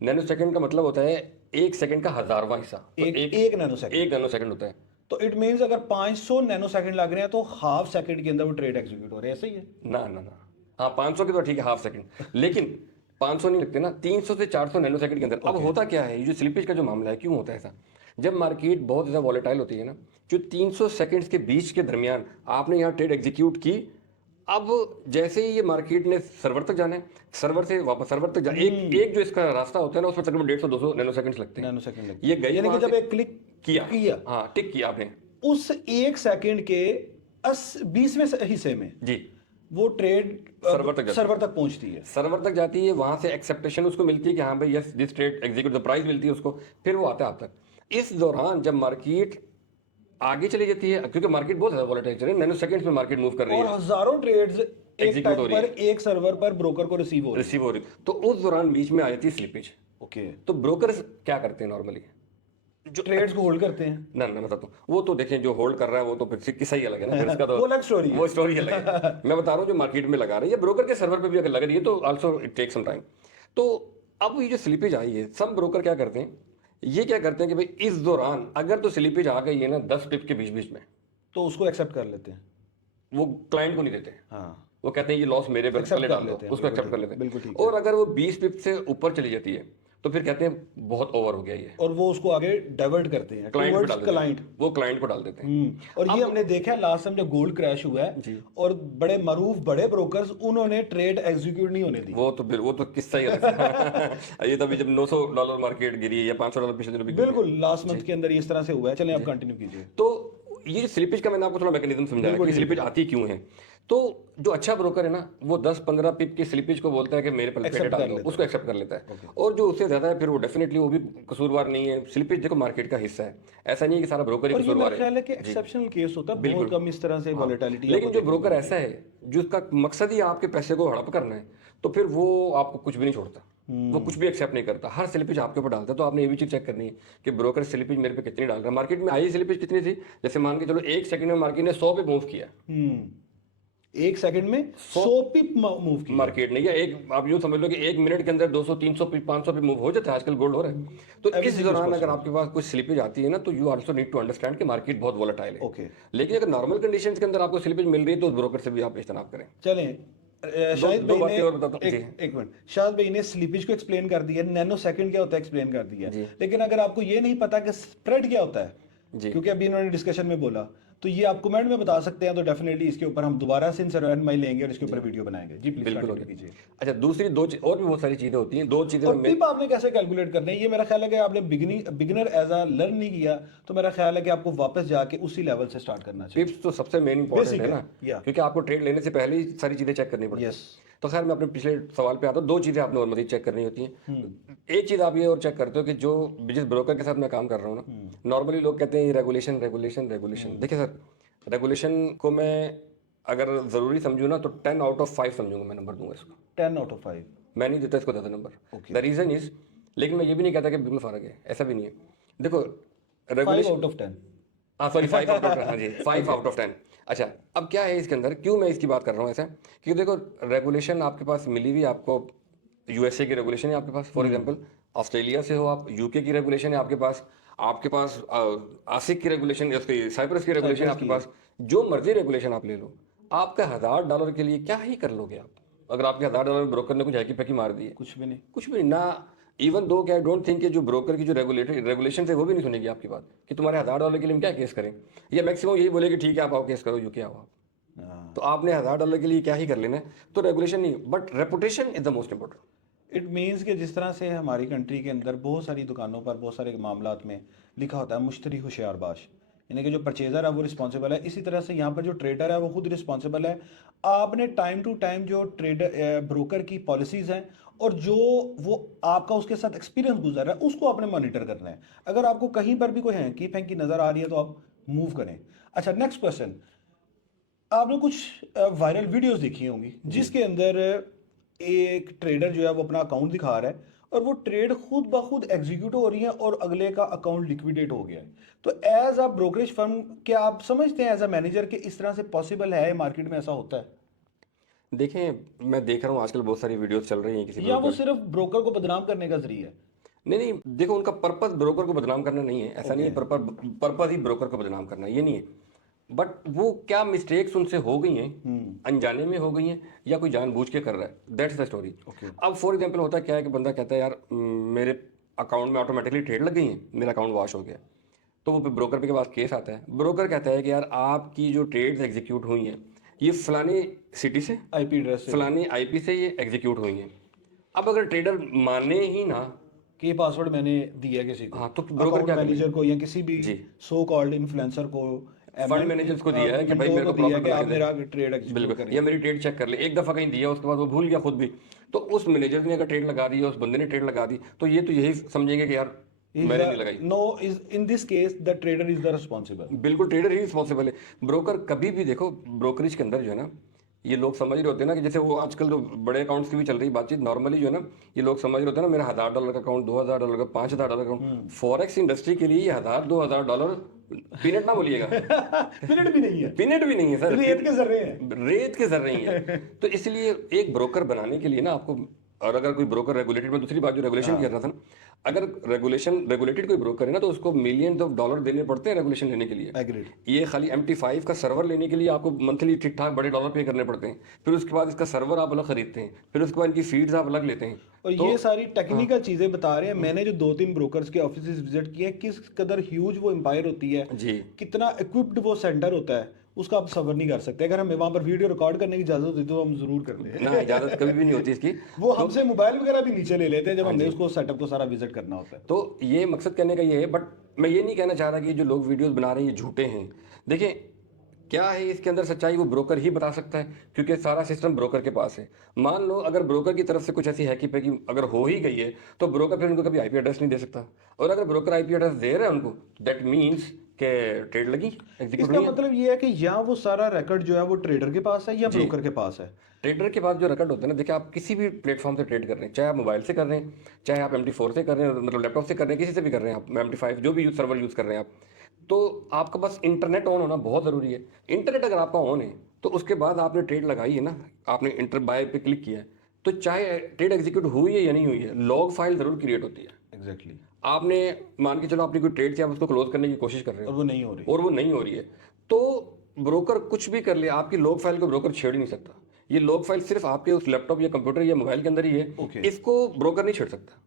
नैनो सेकंड का मतलब होता है 1 सेकंड का 1000वां हिस्सा। तो एक नैनो सेकंड होता है। तो इट मींस अगर 500 नैनो सेकंड लग रहे हैं तो हाफ सेकंड के अंदर वो ट्रेड एग्जीक्यूट हो रहे हैं, सही है ना ना ना, हाँ 500 के तो ठीक है हाफ सेकंड, लेकिन 500 नहीं लगते ना, 300 से 400 नैनो सेकंड के अंदर। अब होता क्या है, ये जो स्लिपेज का जो मामला है, क्यों होता है ऐसा, जब मार्केट बहुत ज़्यादा वॉलेटाइल होती है ना, जो 300 सेकंड्स के बीच के दरमियान आपने यहाँ ट्रेड एग्जीक्यूट की, अब जैसे ही ये मार्केट ने सर्वर तक जाना है, सर्वर से वापस सर्वर तक एक जो इसका रास्ता होता है ना, उसमें तकरीबन 150-200 नैनो सेकंड्स लगते हैं। ये गई, यानी कि जब एक क्लिक किया, हाँ टिक किया आपने, उस 1 सेकंड के 20वें हिस्से में जी वो ट्रेड सर्वर तक पहुंचती है, सर्वर तक जाती है, वहां से एक्सेप्टेशन उसको मिलती है कि हाँ भाई yes this trade execute the price मिलती है उसको, फिर वो आता है आप तक। इस दौरान जब मार्केट आगे चली जाती है, क्योंकि मार्केट बहुत ज्यादा वोलेटाइल चल रही है, नैनो सेकंड्स में मार्केट मूव कर रही है, और हजारों ट्रेड्स एक टाइम पर एक सर्वर पर ब्रोकर को रिसीव हो रही, तो उस दौरान बीच में आ जाती है स्लिपेज। ओके। तो ब्रोकर क्या करते हैं नॉर्मली, जो ट्रेड्स को होल्ड करते हैं ना मैं बताता हूँ, वो तो देखें जो होल्ड कर रहा है वो तो फिर किस्सा ही अलग है ना, फिर इसका तो वो अलग स्टोरी है, वो स्टोरी अलग है। मैं बता रहा हूँ जो मार्केट में लगा रही है, ब्रोकर के सर्वर पे भी अगर लग रही है तो also it take some time. तो अब ये जो स्लिपेज आई है, सब ब्रोकर क्या करते हैं, ये क्या करते हैं कि भाई इस दौरान अगर तो स्लिपेज आ गई है ना 10 पिप के बीच बीच में, तो उसको एक्सेप्ट कर लेते हैं, वो क्लाइंट को नहीं देते। हाँ, वो कहते हैं ये लॉस मेरे पर डाल दो, उसको एक्सेप्ट कर लेते हैं, बिल्कुल ठीक। और अगर वो 20 पिप से ऊपर चली जाती है तो फिर कहते हैं बहुत ओवर हो गया ये, और वो उसको आगे डाइवर्ट करते हैं क्लाइंट वो क्लाइंट को डाल देते हैं। और ये हमने देखा है लास्ट टाइम जब गोल्ड क्रैश हुआ है और बड़े मरूफ बड़े ब्रोकर्स उन्होंने ट्रेड एग्जीक्यूट नहीं होने दी, वो तो किस्सा ही अलग ये तभी जब $900 मार्केट गिरी या $500 पिछले दिनों बिल्कुल लास्ट मंथ के अंदर इस तरह से हुआ है। चलें आप कंटिन्यू कीजिए। तो ये स्लिपेज का मैंने आपको थोड़ा मैकेनिज्म समझाया कि स्लिपेज आती क्यों है। तो जो अच्छा ब्रोकर है ना, वो 10-15 पिप की स्लिपेज को बोलता है कि मेरे पर डाल दो, उसको एक्सेप्ट कर लेता है। और जो उससे ज्यादा है फिर वो डेफिनेटली वो भी कसूरवार नहीं है। स्लिपेज देखो मार्केट का हिस्सा है, ऐसा नहीं है कि सारा ब्रोकर ही कसूरवार है कि एक्सेप्शनल केस होता है, बहुत कम इस तरह से वोलेटिलिटी। लेकिन जो ब्रोकर ऐसा है जिसका मकसद ही आपके पैसे को हड़प करना है, तो फिर वो आपको कुछ भी नहीं छोड़ता, वो कुछ भी एक्सेप्ट नहीं करता, हर स्लिपेज आपके ऊपर डालता है। तो आपने ये भी चीज चेक करनी है कि ब्रोकर स्लिपेज मेरे पे कितनी डाल रहा है। मार्केट में आई स्लिपेज कितनी थी, जैसे मान के चलो 1 सेकंड में मार्केट ने 100 पे मूव किया, 1 सेकंड में 100 पिप मूव किया। मार्केट नहीं, या एक आप यूं समझ लो कि 1 मिनट के अंदर 200 300 पे 500 पे मूव हो जाता है, आजकल गोल्ड हो रहा है। तो इस Everything is दौरान अगर possible. आपके पास कुछ स्लिपेज आती है ना, तो you also need to understand कि मार्केट बहुत वोलेटाइल है। ओके, लेकिन अगर नॉर्मल कंडीशंस के अंदर आपको स्लिपेज मिल रही है तो उस ब्रोकर से भी आप इज्तनाब करें। चलें। शाहिद दो भाई बातें और बताता हूं। ने एक मिनट, शाहिद भाई ने स्लीपेज को एक्सप्लेन कर दिया, नैनो सेकंड क्या होता है एक्सप्लेन कर दिया, जी। लेकिन अगर आपको ये नहीं पता कि स्प्रेड क्या होता है, जी। क्योंकि अभी इन्होंने डिस्कशन में बोला, तो ये आप कमेंट में बता सकते हैं, तो डेफिनेटली इसके ऊपर हम दोबारा से इंसर्ट माई लेंगे और इसके ऊपर वीडियो बनाएंगे। जी प्लीज बिल्कुल कंटिन्यू होगी। कीजिए। अच्छा, दूसरी और भी बहुत सारी चीजें होती हैं, दो चीजें और मैं पिप आपने कैसे कैलकुलेट करने हैं? ये मेरा ख्याल है कि आपने बिगिनर एज अ लर्न नहीं किया, तो मेरा ख्याल है कि आपको वापस जाके उसी लेवल से स्टार्ट करना चाहिए। पिप्स तो सबसे मेन इंपॉर्टेंट Basic है है, ना, yeah. क्योंकि आपको ट्रेड लेने से पहले ही सारी चीजें चेक करनी पड़ती है। Yes. तो खैर मैं अपने पिछले सवाल पे आता हूँ। दो चीजें आपने और मजीद चेक करनी होती हैं। एक चीज आप ये और चेक करते हो कि जो जिस ब्रोकर के साथ मैं काम कर रहा हूँ ना, नॉर्मली लोग कहते हैं रेगुलेशन रेगुलेशन रेगुलेशन। देखिए सर, रेगुलेशन को मैं अगर जरूरी समझूँ ना, तो 10 आउट ऑफ 5 समझूंगा, मैं नंबर दूंगा इसको। 10 आउट ऑफ 5। मैं नहीं देता इसको ज़्यादा number. Okay. The reason is, लेकिन मैं ये भी नहीं कहता कि बिल्कुल फर्क है, ऐसा भी नहीं है। देखो 5 रेगुलेशन, आउट ऑफ 10। हाँ सॉरी 5 आउट ऑफ 10, हाँ जी 5 आउट ऑफ 10। अच्छा, अब क्या है इसके अंदर, क्यों मैं इसकी बात कर रहा हूँ ऐसा, क्योंकि देखो रेगुलेशन आपके पास मिली हुई, आपको यूएसए की रेगुलेशन है आपके पास, फॉर एग्जांपल ऑस्ट्रेलिया से हो आप, यूके की रेगुलेशन है आपके पास आसिक की रेगुलेशन, साइप्रस की रेगुलेशन है आपके पास। जो मर्जी रेगुलेशन आप ले लो, आपका $1000 के लिए क्या ही कर लोगे आप, अगर आपके $1000 में ब्रोकर ने कुछ हैकी पैकी मार दी है? कुछ भी नहीं। कुछ भी ना। इवन दो क्या, आई डोंट थिंक कि जो ब्रोकर की जो रेगुलेशन है वो भी नहीं सुनेगी आपकी बात कि तुम्हारे $1000 के लिए हम क्या केस करें, या मैक्सिमम यही बोले कि ठीक है आप आओ केस करो, यूके आओ आप। हाँ। तो आपने $1000 के लिए क्या ही कर लेना है। तो रेगुलेशन नहीं, but reputation is the most important. It means कि जिस तरह से हमारी कंट्री के अंदर बहुत सारी दुकानों पर बहुत सारे मामलात में लिखा होता है मुश्तरी होशियारबाश, यानी कि जो परचेज़र है वो रिस्पॉन्सिबल है, इसी तरह से यहाँ पर जो ट्रेडर है वो खुद रिस्पॉन्सिबल है। आपने टाइम टू टाइम जो ट्रेडर ब्रोकर की पॉलिसीज़ हैं और जो वो आपका उसके साथ एक्सपीरियंस गुजर रहा है उसको आपने मॉनिटर करना है। अगर आपको कहीं पर भी कोई हैंकी फैंकी नज़र आ रही है तो आप मूव करें। अच्छा, नेक्स्ट क्वेश्चन, आपने कुछ वायरल वीडियोस देखी होंगी जिसके अंदर एक ट्रेडर जो है वो अपना अकाउंट दिखा रहा है और वो ट्रेड खुद ब खुद एग्जीक्यूट हो रही है और अगले का अकाउंट लिक्विडेट हो गया है। तो एज अ ब्रोकरेज फर्म क्या आप समझते हैं एज अ मैनेजर कि इस तरह से पॉसिबल है, मार्केट में ऐसा होता है, देखें मैं देख रहा हूँ आजकल बहुत सारी वीडियोस चल रही हैं किसी या वो ब्रोकर, सिर्फ ब्रोकर को बदनाम करने का जरिया है? नहीं नहीं, देखो उनका पर्पस ब्रोकर को बदनाम करना नहीं है, ऐसा नहीं है, पर्पस ही ब्रोकर को बदनाम करना है, ये नहीं है। बट वो क्या मिस्टेक्स उनसे हो गई हैं, अनजाने में हो गई हैं, या कोई जानबूझ के कर रहा है, दैट्स द स्टोरी। अब फॉर एग्जांपल होता क्या है कि बंदा कहता है यार मेरे अकाउंट में ऑटोमेटिकली ट्रेड लग गई है, मेरा अकाउंट वॉश हो गया, तो वो ब्रोकर के पास केस आता है। ब्रोकर कहता है कि यार आपकी जो ट्रेड्स एग्जीक्यूट हुई हैं ये फलानी सिटी से, आईपी एड्रेस से, फलानी आईपी से ये एग्जीक्यूट हुई हैं। अब अगर ट्रेडर माने ही ना कि पासवर्ड मैंने दिया किसी को, हाँ, तो ब्रोकर क्या मैनेजर को या किसी भी जी। सो कॉल्ड इन्फ्लुएंसर को, फंड मैनेजर्स को दिया है कि भाई मेरे को दिया प्रॉफिट कि बना आप के दे, मेरा ट्रेड एग्जीक्यूट बिल्कुल, करें। या मेरी ट्रेड चेक कर ले। एक दफा कहीं दिया, उसके बाद वो भूल गया खुद भी, तो उस मैनेजर ने अगर ट्रेड लगा दी, उस बंदे ने ट्रेड लगा दी, तो ये तो यही समझेंगे कि यार मैंने नहीं लगाई। No, is in this case the trader is the responsible. बिल्कुल, ट्रेडर ही रिस्पॉन्सिबल है। ब्रोकर कभी भी देखो, ब्रोकरेज के अंदर जो है ना, ये लोग समझ रहे होते हैं ना कि जैसे वो आजकल जो बड़े अकाउंट्स की भी चल रही बातचीत, नॉर्मली जो है ना ये लोग समझ रहे होते हैं ना, मेरा $1000 का अकाउंट, $2000 का, $5000 का अकाउंट। फॉरेक्स इंडस्ट्री के लिए ये $1000-2000 पीनट ना बोलिएगा, मिनट भी नहीं है, पीनट भी नहीं है सर, रेत के जर्रे हैं, रेत के जर्रे ही है। तो इसलिए एक ब्रोकर बनाने के लिए ना आपको, और अगर कोई ब्रोकर रेगुलेटेड, में दूसरी बात जो रेगुलेशन की कर रहा था ना, अगर रेगुलेटेड कोई ब्रोकर है ना, तो उसको मिलियंस ऑफ डॉलर देने पड़ते हैं रेगुलेशन लेने के लिए। एग्रीड। ये खाली MT5 का सर्वर लेने के लिए आपको मंथली ठीक ठाक बड़े डॉलर पे करने पड़ते हैं, फिर उसके बाद इसका सर्वर आप अलग खरीदते हैं, फिर उसके बाद इनकी फीड्स आप अलग लेते हैं। और ये सारी टेक्निकल चीजें बता रहे हैं। मैंने जो 2-3 ब्रोकर्स के ऑफिस विजिट किए हैं, किस कदर ह्यूज वो एम्पायर होती है जी, कितना इक्विप्ड वो सेंटर होता है, उसका आप सबर नहीं कर सकते। अगर हमें वहां पर वीडियो रिकॉर्ड करने की इजाजत होती तो हम जरूर करते हैं। ना इजाजत कभी भी नहीं होती इसकी। वो हमसे मोबाइल वगैरह भी नीचे ले लेते हैं जब हमने उसको सेटअप को सारा विजिट करना होता है। तो ये मकसद कहने का ये है, बट मैं ये नहीं कहना चाह रहा कि जो लोग वीडियोस बना रहे हैं ये झूठे हैं। देखिए क्या है इसके अंदर सच्चाई, वो ब्रोकर ही बता सकता है, क्योंकि सारा सिस्टम ब्रोकर के पास है। मान लो अगर ब्रोकर की तरफ से कुछ ऐसी हैकी पैकी अगर हो ही गई है, तो ब्रोकर फिर उनको कभी आईपी एड्रेस नहीं दे सकता, और अगर ब्रोकर आईपी एड्रेस दे रहा है उनको, दैट मीन्स के ट्रेड लगी, एग्जीक्यूट इसका नहीं है। मतलब ये है कि या वो सारा रिकॉर्ड जो है वो ट्रेडर के पास है या ब्रोकर के पास है। ट्रेडर के पास जो रिकॉर्ड होता है ना, देखिए आप किसी भी प्लेटफॉर्म से ट्रेड कर रहे हैं, चाहे आप मोबाइल से कर रहे हैं, चाहे आप MT4 से कर रहे हैं, मतलब लैपटॉप से कर रहे हैं, किसी से भी कर रहे हैं आप, MT5 जो भी सर्वर यूज़ कर रहे हैं आप, तो आपका बस इंटरनेट ऑन होना बहुत ज़रूरी है। इंटरनेट अगर आपका ऑन है तो उसके बाद आपने ट्रेड लगाई है ना, आपने इंटर बाय पे क्लिक किया है, तो चाहे ट्रेड एग्जीक्यूट हुई है या नहीं हुई है, लॉग फाइल जरूर क्रिएट होती है। एग्जैक्टली। आपने मान के चलो आपने कोई ट्रेड से आप उसको क्लोज करने की कोशिश कर रहे और हो वो नहीं हो रही। और वो नहीं हो रही है, तो ब्रोकर कुछ भी कर ले, आपकी लॉग फाइल को ब्रोकर छेड़ ही नहीं सकता। ये लॉग फाइल सिर्फ आपके उस लैपटॉप या कंप्यूटर या मोबाइल के अंदर ही है, Okay. इसको ब्रोकर नहीं छेड़ सकता।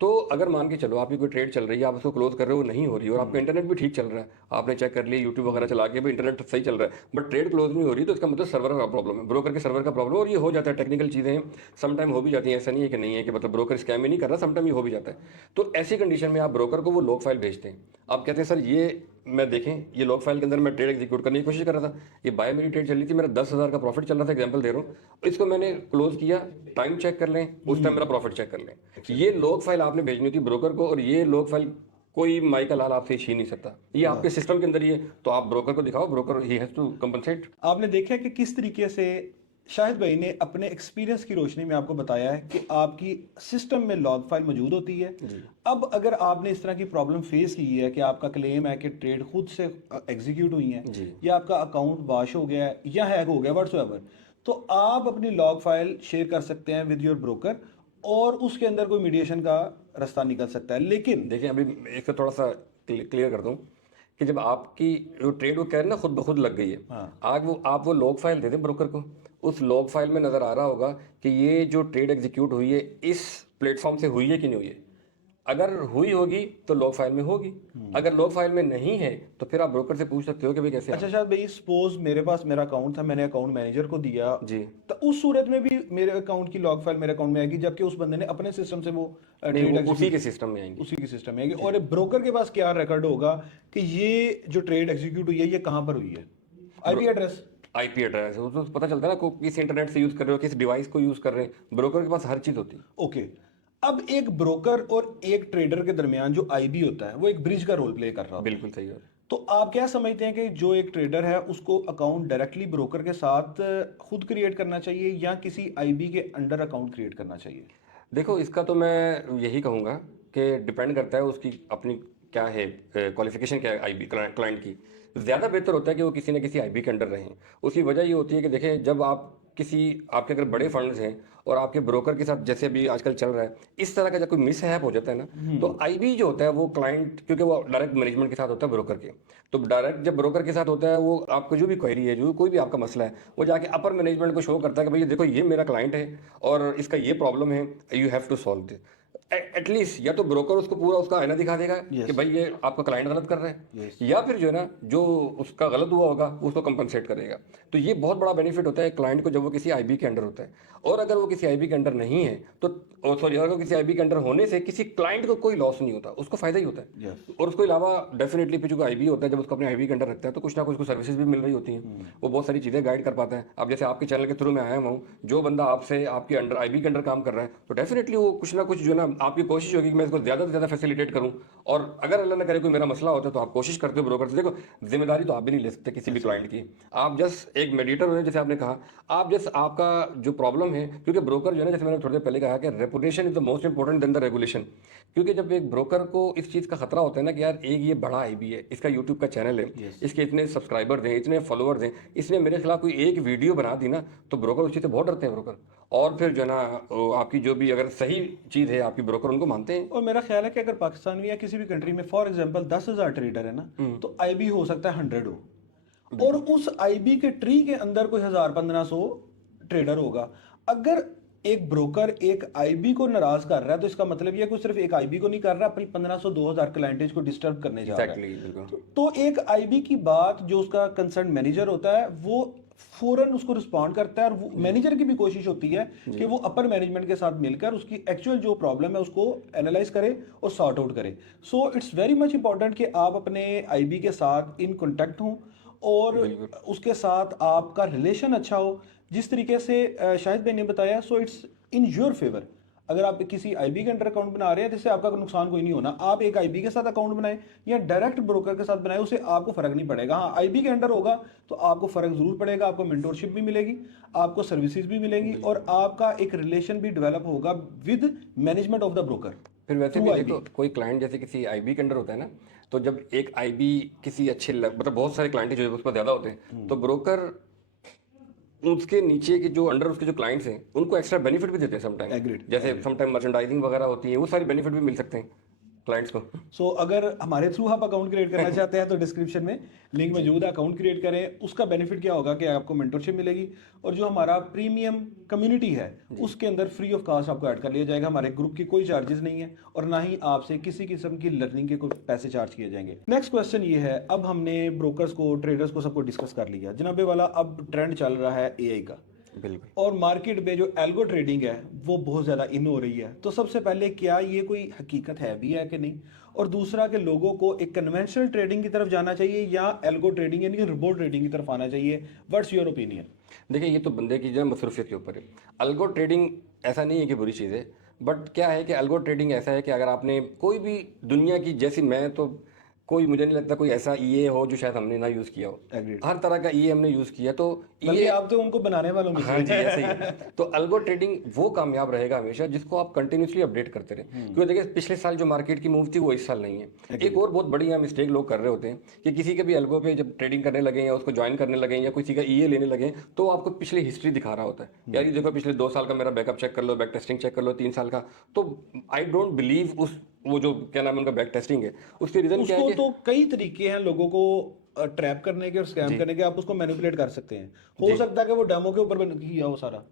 तो अगर मान के चलो आपकी कोई ट्रेड चल रही है, आप उसको क्लोज कर रहे हो, वो नहीं हो रही है और आपका इंटरनेट भी ठीक चल रहा है, आपने चेक कर लिया यूट्यूब वगैरह चला के भी इंटरनेट सही चल रहा है, बट ट्रेड क्लोज नहीं हो रही, तो इसका मतलब सर्वर का प्रॉब्लम है, ब्रोकर के सर्वर का प्रॉब्लम है। और ये हो जाता है, टेक्निकल चीज़ें हैं, समटाइम हो भी जाती हैं, ऐसा नहीं है कि नहीं है कि मतलब ब्रोकर स्कैम ही नहीं कर रहा, समटाइम ये हो भी जाता है। तो ऐसी कंडीशन में आप ब्रोकर को वो लॉग फाइल भेजते हैं, आप कहते हैं सर ये मैं देखें, ये लॉग फाइल के अंदर मैं ट्रेड एग्जीक्यूट करने की कोशिश कर रहा था, ये बाय मेरी ट्रेड चल रही थी, मेरा 10,000 का प्रॉफिट चल रहा था, एग्जांपल दे रहा हूँ, इसको मैंने क्लोज किया, टाइम चेक कर लें, उस टाइम मेरा प्रॉफिट चेक कर लें। ये लॉग फाइल आपने भेजनी थी ब्रोकर को, और ये लॉग फाइल कोई माइकल लाल आपसे छीन नहीं सकता, ये आपके सिस्टम के अंदर ही है। तो आप ब्रोकर को दिखाओ, ब्रोकर ही हैज टू कंपनसेट। आपने देखा है कि किस तरीके से शाहिद भाई ने अपने एक्सपीरियंस की रोशनी में आपको बताया है कि आपकी सिस्टम में लॉग फाइल मौजूद होती है। अब अगर आपने इस तरह की प्रॉब्लम फेस की है कि आपका क्लेम है कि ट्रेड खुद से एग्जीक्यूट हुई है, या आपका अकाउंट वॉश हो गया है या हैक हो गया व्हाट्सएवर, तो आप अपनी लॉग फाइल शेयर कर सकते हैं विद योर ब्रोकर और उसके अंदर कोई मीडिएशन का रास्ता निकल सकता है। लेकिन देखिए अभी इसको थोड़ा सा क्लियर कर दूं कि जब आपकी जो ट्रेड वो कह रहे हैं ना खुद ब खुद लग गई है, आज वो आप वो लॉग फाइल दे दें ब्रोकर को, उस लॉग फाइल में नज़र आ रहा होगा कि ये जो ट्रेड एग्जीक्यूट हुई है इस प्लेटफॉर्म से हुई है कि नहीं हुई है। अगर हुई होगी तो लॉग फाइल में होगी, अगर लॉग फाइल में नहीं है तो फिर आप ब्रोकर से पूछ सकते हो कि भाई कैसे अच्छा शायद भाई, सपोज मेरे पास मेरा अकाउंट था, मैंने अकाउंट मैनेजर को दिया, जी तो उस सूरत में भी मेरे अकाउंट की लॉग फाइल मेरे अकाउंट में आएगी, जबकि उस बंदे ने अपने सिस्टम से वो नहीं, ट्रेड वो उसी के सिस्टम में आएंगे। उसी के सिस्टम में आएगी। और ब्रोकर के पास क्या रिकॉर्ड होगा कि ये जो ट्रेड एग्जीक्यूट हुई है ये कहाँ पर हुई है, आईपी एड्रेस, आईपी एड्रेस वो तो पता चलता है ना, किस इंटरनेट से यूज कर रहे हो, किस डिवाइस को यूज कर रहे हैं, ब्रोकर के पास हर चीज होती है। ओके। अब एक ब्रोकर और एक ट्रेडर के दरमियान जो आईबी होता है वो एक ब्रिज का रोल प्ले कर रहा होता है। बिल्कुल सही है। तो आप क्या समझते हैं कि जो एक ट्रेडर है उसको अकाउंट डायरेक्टली ब्रोकर के साथ खुद क्रिएट करना चाहिए या किसी आईबी के अंडर अकाउंट क्रिएट करना चाहिए? देखो इसका तो मैं यही कहूँगा कि डिपेंड करता है उसकी अपनी क्या है, क्वालिफिकेशन क्या है आईबी क्लाइंट की। ज़्यादा बेहतर होता है कि वो किसी न किसी आईबी के अंडर रहें। उसकी वजह ये होती है कि देखें, जब आप किसी आपके अगर बड़े फंड्स हैं और आपके ब्रोकर के साथ जैसे अभी आजकल चल रहा है, इस तरह का जब कोई मिस हैप हो जाता है ना, तो आईबी जो होता है वो क्लाइंट, क्योंकि वो डायरेक्ट मैनेजमेंट के साथ होता है ब्रोकर के, तो डायरेक्ट जब ब्रोकर के साथ होता है वो आपको जो भी क्वेरी है, जो कोई भी आपका मसला है, वो जाके अपर मैनेजमेंट को शो करता है कि भाई देखो ये मेरा क्लाइंट है और इसका ये प्रॉब्लम है, you have to solve this. At least या तो ब्रोकर उसको पूरा उसका आईना दिखा देगा कि भाई ये आपका क्लाइंट गलत कर रहा है, या फिर जो है ना जो उसका गलत हुआ होगा उसको कंपनसेट करेगा। तो ये बहुत बड़ा बेनिफिट होता है क्लाइंट को जब वो किसी आईबी के अंडर होता है। और अगर वो किसी आईबी के अंडर नहीं है तो सॉरी, अगर वो किसी आईबी के अंडर होने से किसी क्लाइंट को कोई लॉस नहीं होता, उसको फायदा ही होता है। और उसके अलावा डेफिनेटली फिर जो आईबी होता है जब उसको अपने आईबी के अंडर रखता है तो कुछ ना कुछ सर्विसेज भी मिल रही होती हैं, वो बहुत सारी चीज़ें गाइड कर पाता है। अब जैसे आपके चैनल के थ्रू मैं आया हुआ हूँ, जो बंदा आपसे आपके अंडर आईबी के अंडर काम कर रहा है तो डेफिनेटली वो कुछ ना कुछ जो है ना आपकी कोशिश होगी कि मैं इसको ज़्यादा से ज़्यादा फैसिलिटेट करूँ। और अगर अल्लाह ना करे कोई मेरा मसला होता है तो आप कोशिश करते हो ब्रोकर से। देखो जिम्मेदारी तो आप भी नहीं ले सकते किसी भी क्लाइंट की, आप जस्ट एक मेडिएटर हो, जैसे आपने कहा, आप जस्ट आपका जो प्रॉब्लम है, क्योंकि ब्रोकर जो है ना, जैसे मैंने थोड़ी देर पहले कहा कि reputation is the most important than the regulation. क्योंकि जब एक ब्रोकर को इस चीज़ का खतरा होता है ना कि यार एक ये बड़ा आईबी है, इसका यूट्यूब का चैनल है, इसके इतने सब्सक्राइबर्स हैं, इतने फॉलोअर्स हैं, इसने मेरे खिलाफ कोई एक वीडियो बना दी ना, तो ब्रोकर उस चीज़ से बहुत डरते हैं ब्रोकर। और फिर जो है ना आपकी जो भी अगर सही चीज़ है आपकी, ब्रोकर उनको मानते हैं। और मेरा ख्याल है कि अगर पाकिस्तान में या किसी भी कंट्री में फॉर एग्जांपल 10,000 ट्रेडर है ना, तो आईबी हो सकता है 100 हो, और उस आईबी के ट्री के अंदर कोई 1,000-1,500 ट्रेडर होगा। अगर एक ब्रोकर एक आईबी को नाराज कर रहा है तो इसका मतलब यह कोई सिर्फ एक आईबी को नहीं कर रहा, अपनी 1,500-2,000 क्लाइंटेज को डिस्टर्ब करने जा रहा है। तो एक आईबी की बात जो उसका कंसर्न मैनेजर होता है वो फौरन उसको रिस्पॉन्ड करता है, और मैनेजर की भी कोशिश होती है कि वो अपर मैनेजमेंट के साथ मिलकर उसकी एक्चुअल जो प्रॉब्लम है उसको एनालाइज करे और सॉर्ट आउट करे। So it's very much important कि आप अपने आईबी के साथ इन कॉन्टैक्ट हों और उसके साथ आपका रिलेशन अच्छा हो। जिस तरीके से शाहिद भाई ने बताया, so it's in your favour. अगर आप किसी आईबी के अंडर अकाउंट बना रहे हैं जिससे आपका नुकसान कोई नहीं होना, आप एक आईबी के साथ अकाउंट बनाएं या डायरेक्ट ब्रोकर के साथ बनाएं, उससे आपको फर्क नहीं पड़ेगा। हाँ, आईबी के अंडर होगा तो आपको फर्क जरूर पड़ेगा, आपको मेंटोरशिप भी मिलेगी, आपको सर्विसेज भी मिलेंगी, और आपका एक रिलेशन भी डेवलप होगा with management of the broker. फिर वैसे भी देखो, कोई क्लाइंट जैसे किसी आईबी के अंडर होता है ना, तो जब एक आईबी किसी अच्छे मतलब बहुत सारे क्लाइंट जो है उस पर ज़्यादा होते हैं, तो ब्रोकर उसके नीचे के जो अंडर उसके जो क्लाइंट्स हैं उनको एक्स्ट्रा बेनिफिट भी देते हैं समटाइम, Agreed. जैसे समटाइम मर्चेंडाइजिंग वगैरह होती है, वो सारी बेनिफिट भी मिल सकते हैं क्लाइंट्स को। सो अगर हमारे थ्रू आप अकाउंट क्रिएट करना चाहते हैं तो डिस्क्रिप्शन में लिंक मौजूद है, अकाउंट क्रिएट करें। उसका बेनिफिट क्या होगा कि आपको मेंटरशिप मिलेगी और जो हमारा प्रीमियम कम्युनिटी है उसके अंदर फ्री ऑफ कास्ट आपको ऐड कर लिया जाएगा। हमारे ग्रुप की कोई चार्जेस नहीं है और ना ही आपसे किसी किस्म की लर्निंग के कोई पैसे चार्ज किए जाएंगे। नेक्स्ट क्वेश्चन ये है, अब हमने ब्रोकर्स को, ट्रेडर्स को, सबको डिस्कस कर लिया जनाबे वाला। अब ट्रेंड चल रहा है एआई का बिल्कुल। और मार्केट में जो एल्गो ट्रेडिंग है वो बहुत ज़्यादा इन हो रही है। तो सबसे पहले क्या ये कोई हकीकत है भी है कि नहीं, और दूसरा कि लोगों को एक कन्वेंशनल ट्रेडिंग की तरफ जाना चाहिए या एल्गो ट्रेडिंग यानी कि रोबोट ट्रेडिंग की तरफ आना चाहिए? What's your opinion? देखिए ये तो बंदे की जो है मसरूफियत के ऊपर है। अल्गो ट्रेडिंग ऐसा नहीं है कि बुरी चीज़ है, बट क्या है कि अल्गो ट्रेडिंग ऐसा है कि अगर आपने कोई भी दुनिया की, जैसी मैं तो कोई, मुझे नहीं लगता कोई ऐसा ईए हो जो शायद हमने ना यूज़ किया हो। Agreed. हर तरह का ईए हमने यूज़ किया, तो बल्कि आप तो उनको बनाने वालों में से हाँ जी ऐसे ही है। तो अल्गो ट्रेडिंग वो कामयाब रहेगा हमेशा जिसको आप कंटिन्यूसली अपडेट करते रहे, क्योंकि देखिए पिछले साल जो मार्केट की मूव थी वो इस साल नहीं है। एक और बहुत बड़ी यहाँ मिस्टेक लोग कर रहे होते हैं कि किसी के भी अल्गो पे जब ट्रेडिंग करने लगे या उसको ज्वाइन करने लगे या किसी का ईए लेने लगे तो आपको पिछली हिस्ट्री दिखा रहा होता है, यार ये देखो पिछले 2 साल का मेरा बैकअप चेक कर लो, बैक टेस्टिंग चेक कर लो 3 साल का। तो आई डोंट बिलीव उस, वो जो क्या नाम है उनका बैक टेस्टिंग है, उसके रीजन क्या है उसको कि तो कई तरीके हैं लोगों को ट्रैप करने के और स्कैम करने के। आप उसको मैनिपुलेट कर सकते हैं। हो सकता है कि वो डेमो के ऊपर किया हो सारा,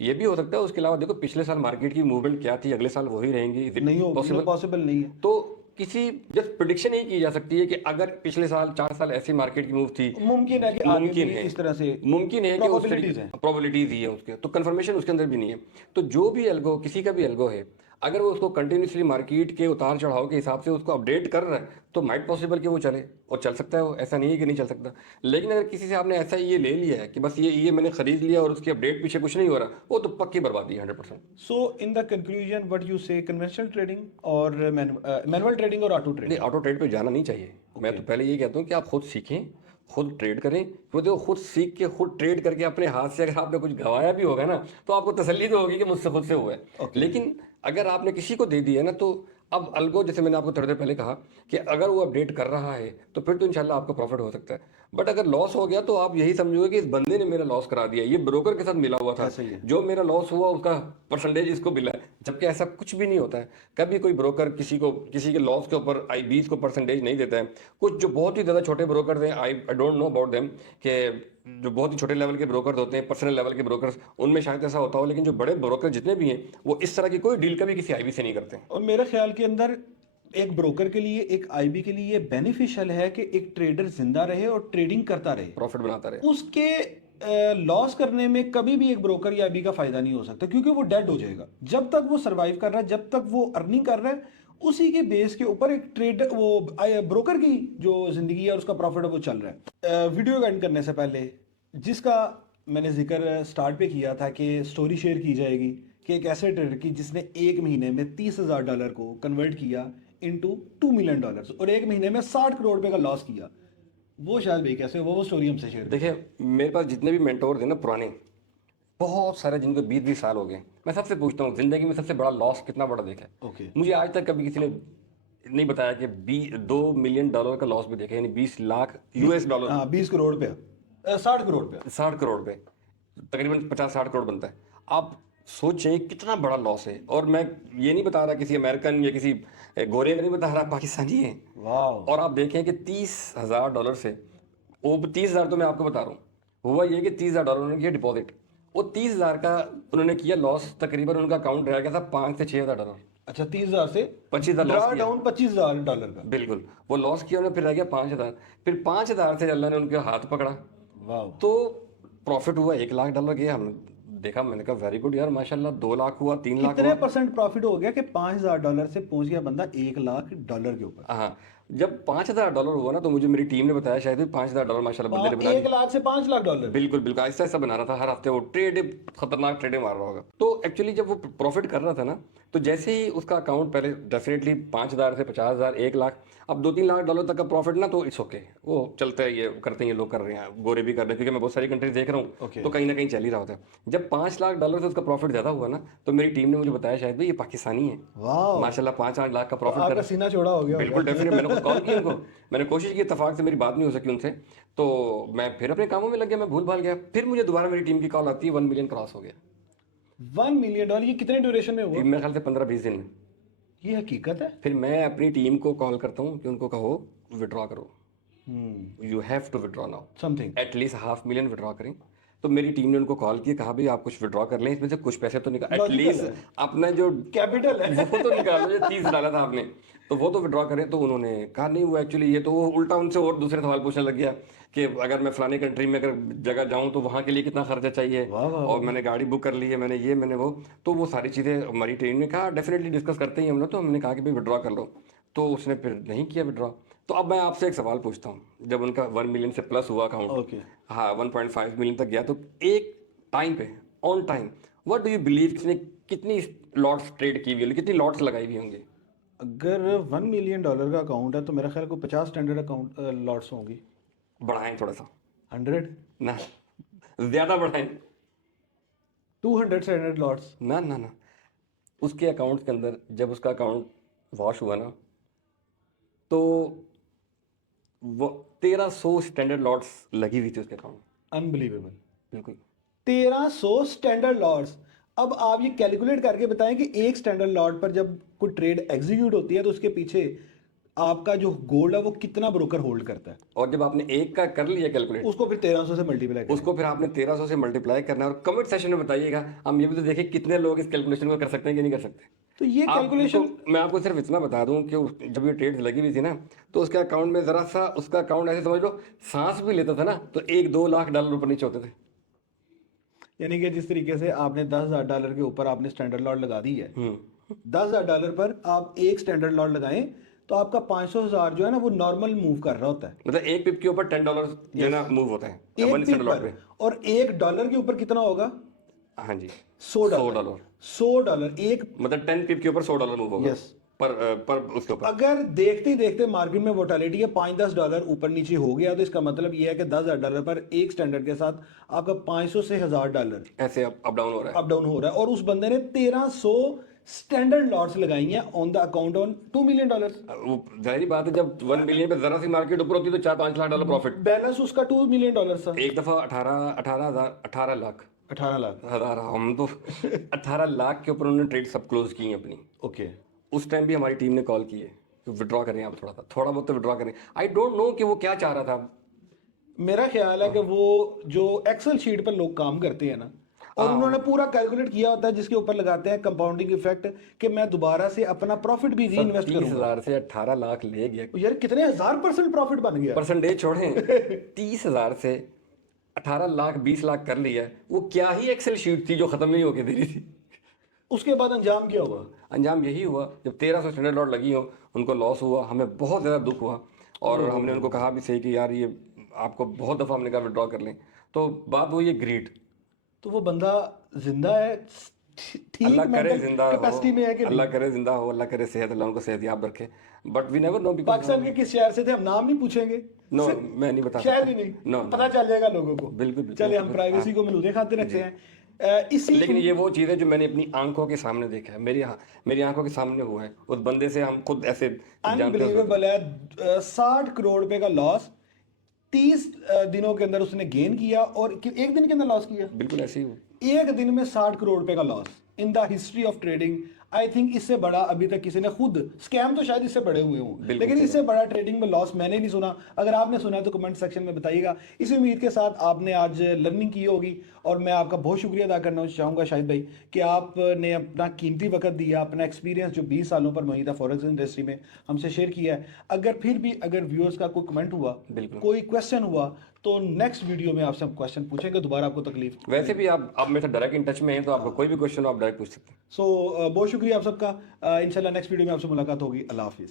ये भी हो सकता है। उसके अलावा देखो पिछले साल मार्केट की मूवमेंट क्या थी, अगले साल वही रहेंगी, नहीं हो पॉसिबल नहीं है। तो किसी जस्ट प्रिडिक्शन ही की जा सकती है कि अगर पिछले साल 4 साल ऐसी मार्केट की मूव थी, मुमकिन है कि आगे मुमकिन भी है, इस तरह से मुमकिन है कि उस probabilities हैं। प्रोबेबिलिटीज ही है उसके, तो कंफर्मेशन उसके अंदर भी नहीं है। तो जो भी एल्गो, किसी का भी एल्गो है, अगर वो उसको कंटिन्यूसली मार्केट के उतार चढ़ाव के हिसाब से उसको अपडेट कर रहा है तो माइट पॉसिबल कि वो चले, और चल सकता है वो, ऐसा नहीं है कि नहीं चल सकता। लेकिन अगर किसी से आपने ऐसा ये ले लिया है कि बस ये मैंने खरीद लिया और उसकी अपडेट पीछे कुछ नहीं हो रहा, वो तो पक्की बर्बादी है 100%। So in the conclusion what you say, conventional trading और मैनुअल ट्रेडिंग और ऑटो ट्रेडिंग? नहीं, ऑटो ट्रेड पे जाना नहीं चाहिए। मैं तो पहले ये कहता हूँ कि आप खुद सीखें, खुद ट्रेड करें, क्योंकि देखो खुद सीख के खुद ट्रेड करके अपने हाथ से अगर आपने कुछ गंवाया भी होगा ना तो आपको तसल्ली तो होगी कि मुझसे खुद से हुआ है। लेकिन अगर आपने किसी को दे दिया है ना, तो अब अल्गो, जैसे मैंने आपको थोड़ी देर पहले कहा कि अगर वो अपडेट कर रहा है तो फिर तो इंशाल्लाह आपको प्रॉफिट हो सकता है। बट अगर लॉस हो गया तो आप यही समझोगे कि इस बंदे ने मेरा लॉस करा दिया, ये ब्रोकर के साथ मिला हुआ था, जो मेरा लॉस हुआ उसका परसेंटेज इसको मिला है, जबकि ऐसा कुछ भी नहीं होता है। कभी कोई ब्रोकर किसी के लॉस के ऊपर IBs को परसेंटेज नहीं देता है। कुछ जो बहुत ही ज़्यादा छोटे ब्रोकर हैं, I don't know about them, कि जो बहुत ही छोटे लेवल के ब्रोकर होते हैं, पर्सनल लेवल के ब्रोकर्स, उनमें शायद ऐसा होता हो, लेकिन जो बड़े ब्रोकर जितने भी हैं वो इस तरह की कोई डील कभी किसी IB से नहीं करते। और मेरे ख्याल के अंदर एक ब्रोकर के लिए, एक आईबी के लिए बेनिफिशियल है कि एक ट्रेडर जिंदा रहे और ट्रेडिंग करता रहे, प्रॉफिट बनाता रहे। उसके लॉस करने में कभी भी एक ब्रोकर या आईबी का फायदा नहीं हो सकता, क्योंकि वो डेड हो जाएगा। जब तक वो सरवाइव कर रहा है, जब तक वो अर्निंग कर रहा है, उसी के बेस के ऊपर एक ट्रेडर, वो ब्रोकर की जो जिंदगी है उसका प्रॉफिट है वो चल रहा है। वीडियो एंड करने से पहले, जिसका मैंने जिक्र स्टार्ट पे किया था कि स्टोरी शेयर की जाएगी कि एक ऐसे ट्रेडर की जिसने एक महीने में $30,000 को कन्वर्ट किया इनटू $2 मिलियन और एक महीने में 60 करोड़ रुपए का लॉस किया, वो शायद भाई कैसे वो स्टोरी हमसे शेयर। देखिए मेरे पास जितने भी मेंटोर थे ना पुराने, बहुत सारे जिनको 20-20 साल हो गए, मैं सबसे पूछता हूँ जिंदगी में सबसे बड़ा लॉस कितना बड़ा देखा है। ओके। मुझे आज तक कभी किसी ने नहीं बताया कि $2 मिलियन का लॉस भी देखा, यानी 20 लाख US डॉलर। हाँ, 20 करोड़ रुपया, 60 करोड़ रुपया, 60 करोड़ पे तकरीबन 50-60 करोड़ बनता है। आप सोचें कितना बड़ा लॉस है। और मैं ये नहीं बता रहा किसी अमेरिकन या किसी गोरे का नहीं बता रहा, पाकिस्तानी है। वाह। और आप देखें कि $30,000 से, वो 30,000 तो मैं आपको बता रहा हूँ, हुआ ये कि $30,000 उन्होंने किया डिपॉजिट, वो 30,000 का उन्होंने किया लॉस, तकरीबन उनका अकाउंट रह गया था $5,000 से $6,000। अच्छा, 30,000 से 25,000 लॉस किया। डाउन $25,000 का। बिल्कुल, वो लॉस किया उन्होंने, फिर रह गया 5,000, फिर 5,000 से अल्लाह ने उनके हाथ पकड़ा, वाह। तो प्रॉफिट हुआ $1,00,000 गया। हम देखा, मैंने कहा वेरी गुड यार माशाल्लाह, 2 लाख हुआ, 3 लाख कितने हुआ। परसेंट प्रॉफिट हो गया कि $5,000 से पहुंच गया बंदा $1,00,000 के ऊपर? हाँ, जब $5,000 हुआ ना तो मुझे मेरी टीम ने बताया शायद $5,000 माशाल्लाह बंदे ने बना 1 लाख से $5,00,000। बिल्कुल बिल्कुल, ऐसा ऐसा बना रहा था, हर हफ्ते वो खतरनाक ट्रेड मार रहा होगा। तो एक्चुअली जब वो प्रॉफिट कर रहा था ना, तो जैसे ही उसका अकाउंट पहले डेफिनेटली 5,000 से 50,000, 1 लाख, अब $2-3 लाख तक का प्रॉफिट ना, तो इट्स ओके, वो चलता है, ये करते हैं, ये लोग कर रहे हैं, गोरे भी कर रहे हैं, क्योंकि मैं बहुत सारी कंट्रीज देख रहा हूँ, तो कहीं ना कहीं चल ही रहा होता है। जब $5,00,000 से उसका प्रॉफिट ज्यादा हुआ ना, तो मेरी टीम ने मुझे बताया शायद भाई ये पाकिस्तानी है, वाह, माशाल्लाह 5-8 लाख का प्रॉफिट आपका सीना चौड़ा हो गया। बिल्कुल डेफिनेट, मैंने तो कॉल किया उनको, मैंने कोशिश की, इत्तेफाक से मेरी बात नहीं हो सकी उनसे, तो मैं फिर अपने कामों में लग गया, मैं भूल भाल गया। फिर मुझे दोबारा मेरी टीम की कॉल आती है, 1 मिलियन क्रॉस हो गया। $1 मिलियन, ये कितने ड्यूरेशन में हुआ? मेरे ख्याल से 15-20 दिन में। ये हकीकत है। फिर मैं अपनी टीम को कॉल करता हूँ कि उनको कहो विड्रॉ करो, you have to withdraw now, something. At least $500,000 withdraw करें। तो मेरी टीम ने उनको कॉल किया, कहा भाई आप कुछ विड्रॉ कर लें, इसमें से कुछ पैसे तो निकाल, Logical एटलीस्ट है। अपना जो कैपिटल है। वो तो निकालो, जो 30 डाला था आपने, तो वो तो विड्रॉ करें। तो उन्होंने कहा नहीं, वो एक्चुअली ये तो वो उल्टा उनसे और दूसरे सवाल पूछने लग गया कि अगर मैं फलानी कंट्री में अगर जगह जाऊं तो वहां के लिए कितना खर्चा चाहिए, वाह, वाह, और मैंने गाड़ी बुक कर ली है, मैंने ये मैंने वो, तो वो सारी चीज़ें हमारी टीम ने कहा डेफिनेटली डिस्कस करते ही हम लोग। तो हमने कहा कि भाई विड्रॉ कर लो, तो उसने फिर नहीं किया विड्रॉ। तो अब मैं आपसे एक सवाल पूछता हूँ, जब उनका 1 मिलियन से प्लस हुआ अकाउंट, ओके। हाँ 1.5 मिलियन तक गया, तो एक टाइम पे on time what do you believe किसने कितनी लॉट्स ट्रेड की हुई होगी, कितनी लॉट्स लगाई हुई होंगी? अगर $1 मिलियन का अकाउंट है तो मेरा ख्याल को 50 स्टैंडर्ड अकाउंट लॉट्स होंगी। बढ़ाएं थोड़ा सा 100, ना, ज्यादा बढ़ाएं 200 स्टैंडर्ड लॉट्स। ना ना ना। उसके अकाउंट के अंदर जब उसका अकाउंट वॉश हुआ ना, तो वो 1300 स्टैंडर्ड लॉट्स लगी हुई थी उसके अकाउंट। अनबिलीवेबल। बिल्कुल। 1300 स्टैंडर्ड लॉट्स। अब आप ये कैलकुलेट करके बताएं कि एक स्टैंडर्ड लॉट पर जब कोई ट्रेड एग्जीक्यूट होती है तो उसके पीछे आपका जो गोल्ड है वो कितना ब्रोकर होल्ड करता है, और जब आपने एक का कर लिया कैलकुलेट, उसको फिर 1300 से मल्टीप्लाई करें। उसको फिर आपने 1300 से मल्टीप्लाई करना है। और कमेंट सेशन में बताइएगा, हम ये भी तो देखें कितने लोग इस कैलकुलेशन को कर सकते हैं कि नहीं कर सकते। तो ये कैलकुलेशन मैं आपको सिर्फ इतना बता दूं कि जब ये ट्रेड्स लगी हुई थी ना, तो उसके अकाउंट में जरा सा, उसका अकाउंट ऐसे समझ लो सांस भी लेता था ना, तो $1-2 लाख ऊपर नीचे होते थे। यानी कि जिस तरीके से आपने $10,000 के ऊपर आपने स्टैंडर्ड लॉट लगा दी है, $10,000 पर आप एक स्टैंडर्ड लॉट लगाएं तो आपका 500,000 जो है ना वो नॉर्मल मूव कर रहा होता है मतलब एक पिप के ऊपर $10 जो है ना मूव होता है एक वन पिप स्टैंडर्ड लॉट पर। पे। और $1 के ऊपर कितना होगा? हाँ जी, $100। $100 एक। मतलब 10 पिप के ऊपर $100 मूव होगा। Yes. पर उसके ऊपर अगर देखते ही देखते मार्केट में वोटालिटी है $5-10 ऊपर नीचे हो गया तो इसका मतलब यह है कि $10,000 पर एक स्टैंडर्ड के साथ आपका 500 से $1,000 ऐसे अप डाउन हो रहा है। अप डाउन हो रहा है। और उस बंदे ने 1300 स्टैंडर्ड लॉट्स लगाई हैं on the account on $2 million. वो जाहिर बात है, जब 1 बिलियन पे जरा सी मार्केट ऊपर होती है तो $4-5 लाख प्रॉफिट। बैलेंस उसका $2 मिलियन था। एक दफा 18 लाख 18 लाख। हजार, हम तो 18 लाख के ऊपर उन्होंने ट्रेड सब क्लोज की हैं अपनी। ओके। उस टाइम भी हमारी टीम ने कॉल की है कि विड्रॉ करें आप, थोड़ा बहुत तो विड्रॉ करें। आई डोंट नो कि वो क्या चाह रहा था। मेरा ख्याल है कि वो जो एक्सेल शीट पर लोग काम करते हैं ना, और उन्होंने पूरा कैलकुलेट किया होता है जिसके ऊपर लगाते हैं कंपाउंडिंग इफेक्ट कि मैं दोबारा से अपना प्रॉफिट भी री इन्वेस्ट करूंगा। 30,000 से 18 लाख ले गया। यार कितने 1000% प्रॉफिट बन गया। परसेंटेज छोड़ें, 30,000 से 18 लाख 20 लाख कर लिया। वो क्या ही एक्सेल शीट थी जो खत्म नहीं होके दे रही थी। उसके बाद अंजाम क्या हुआ? अंजाम यही हुआ, जब 1300 स्टैंडर्ड लॉट लगी हो, उनको लॉस हुआ, हमें बहुत ज़्यादा दुख हुआ। और हमने उनको कहा भी सही कि यार ये आपको बहुत दफ़ा हमने कहा विड्रॉ कर लें। तो बात हुई है ग्रीड। तो वो बंदा जिंदा है, ठीक अल्लाह करे जिंदा हो, कैपेसिटी में है कि अल्लाह करे जिंदा हो, अल्लाह करे सेहत, अल्लाह उनको सेहतयाब रखे। But we never know. Pakistan के किस शहर से थे हम नाम नहीं पूछेंगे। नो, मैं नहीं बता शहर सकता। ही नहीं, नो, पता चल जाएगा लोगों को। बिल्कुल। चले हम प्राइवेसी को महफूज खाते रखते हैं। इसी लेकिन ये वो चीज़ है जो मैंने अपनी आंखों के सामने देखा है, मेरी आंखों के सामने हुआ है। उस बंदे से हम खुद ऐसे जानते हैं। अनबिलीवेबल है। 60 करोड़ रुपए का लॉस 30 दिनों के अंदर उसने गेन किया, और एक दिन के अंदर लॉस किया। बिल्कुल ऐसे ही हुआ। एक दिन में 60 करोड़ रुपए का loss in the history of trading. I think इससे बड़ा अभी तक किसी ने, खुद स्कैम तो शायद इससे बड़े हुए हों, लेकिन इससे बड़ा ट्रेडिंग में लॉस मैंने नहीं सुना। अगर आपने सुना है तो कमेंट सेक्शन में बताइएगा। इसी उम्मीद के साथ आपने आज लर्निंग की होगी, और मैं आपका बहुत शुक्रिया अदा करना चाहूँगा शाहिद भाई कि आपने अपना कीमती वक्त दिया, अपना एक्सपीरियंस जो 20 सालों पर मुहित फॉरेक्स इंडस्ट्री में हमसे शेयर किया है। अगर व्यूअर्स का कोई कमेंट हुआ, कोई क्वेश्चन हुआ, तो नेक्स्ट वीडियो में आपसे हम क्वेश्चन पूछेंगे, दोबारा आपको तकलीफ। वैसे भी आप मेरे साथ डायरेक्ट इन टच में हैं, तो आपको कोई भी क्वेश्चन हो आप डायरेक्ट पूछ सकते हैं। सो बहुत शुक्रिया आप सबका। इंशाल्लाह नेक्स्ट वीडियो में आपसे मुलाकात होगी। अल्लाह हाफिज़।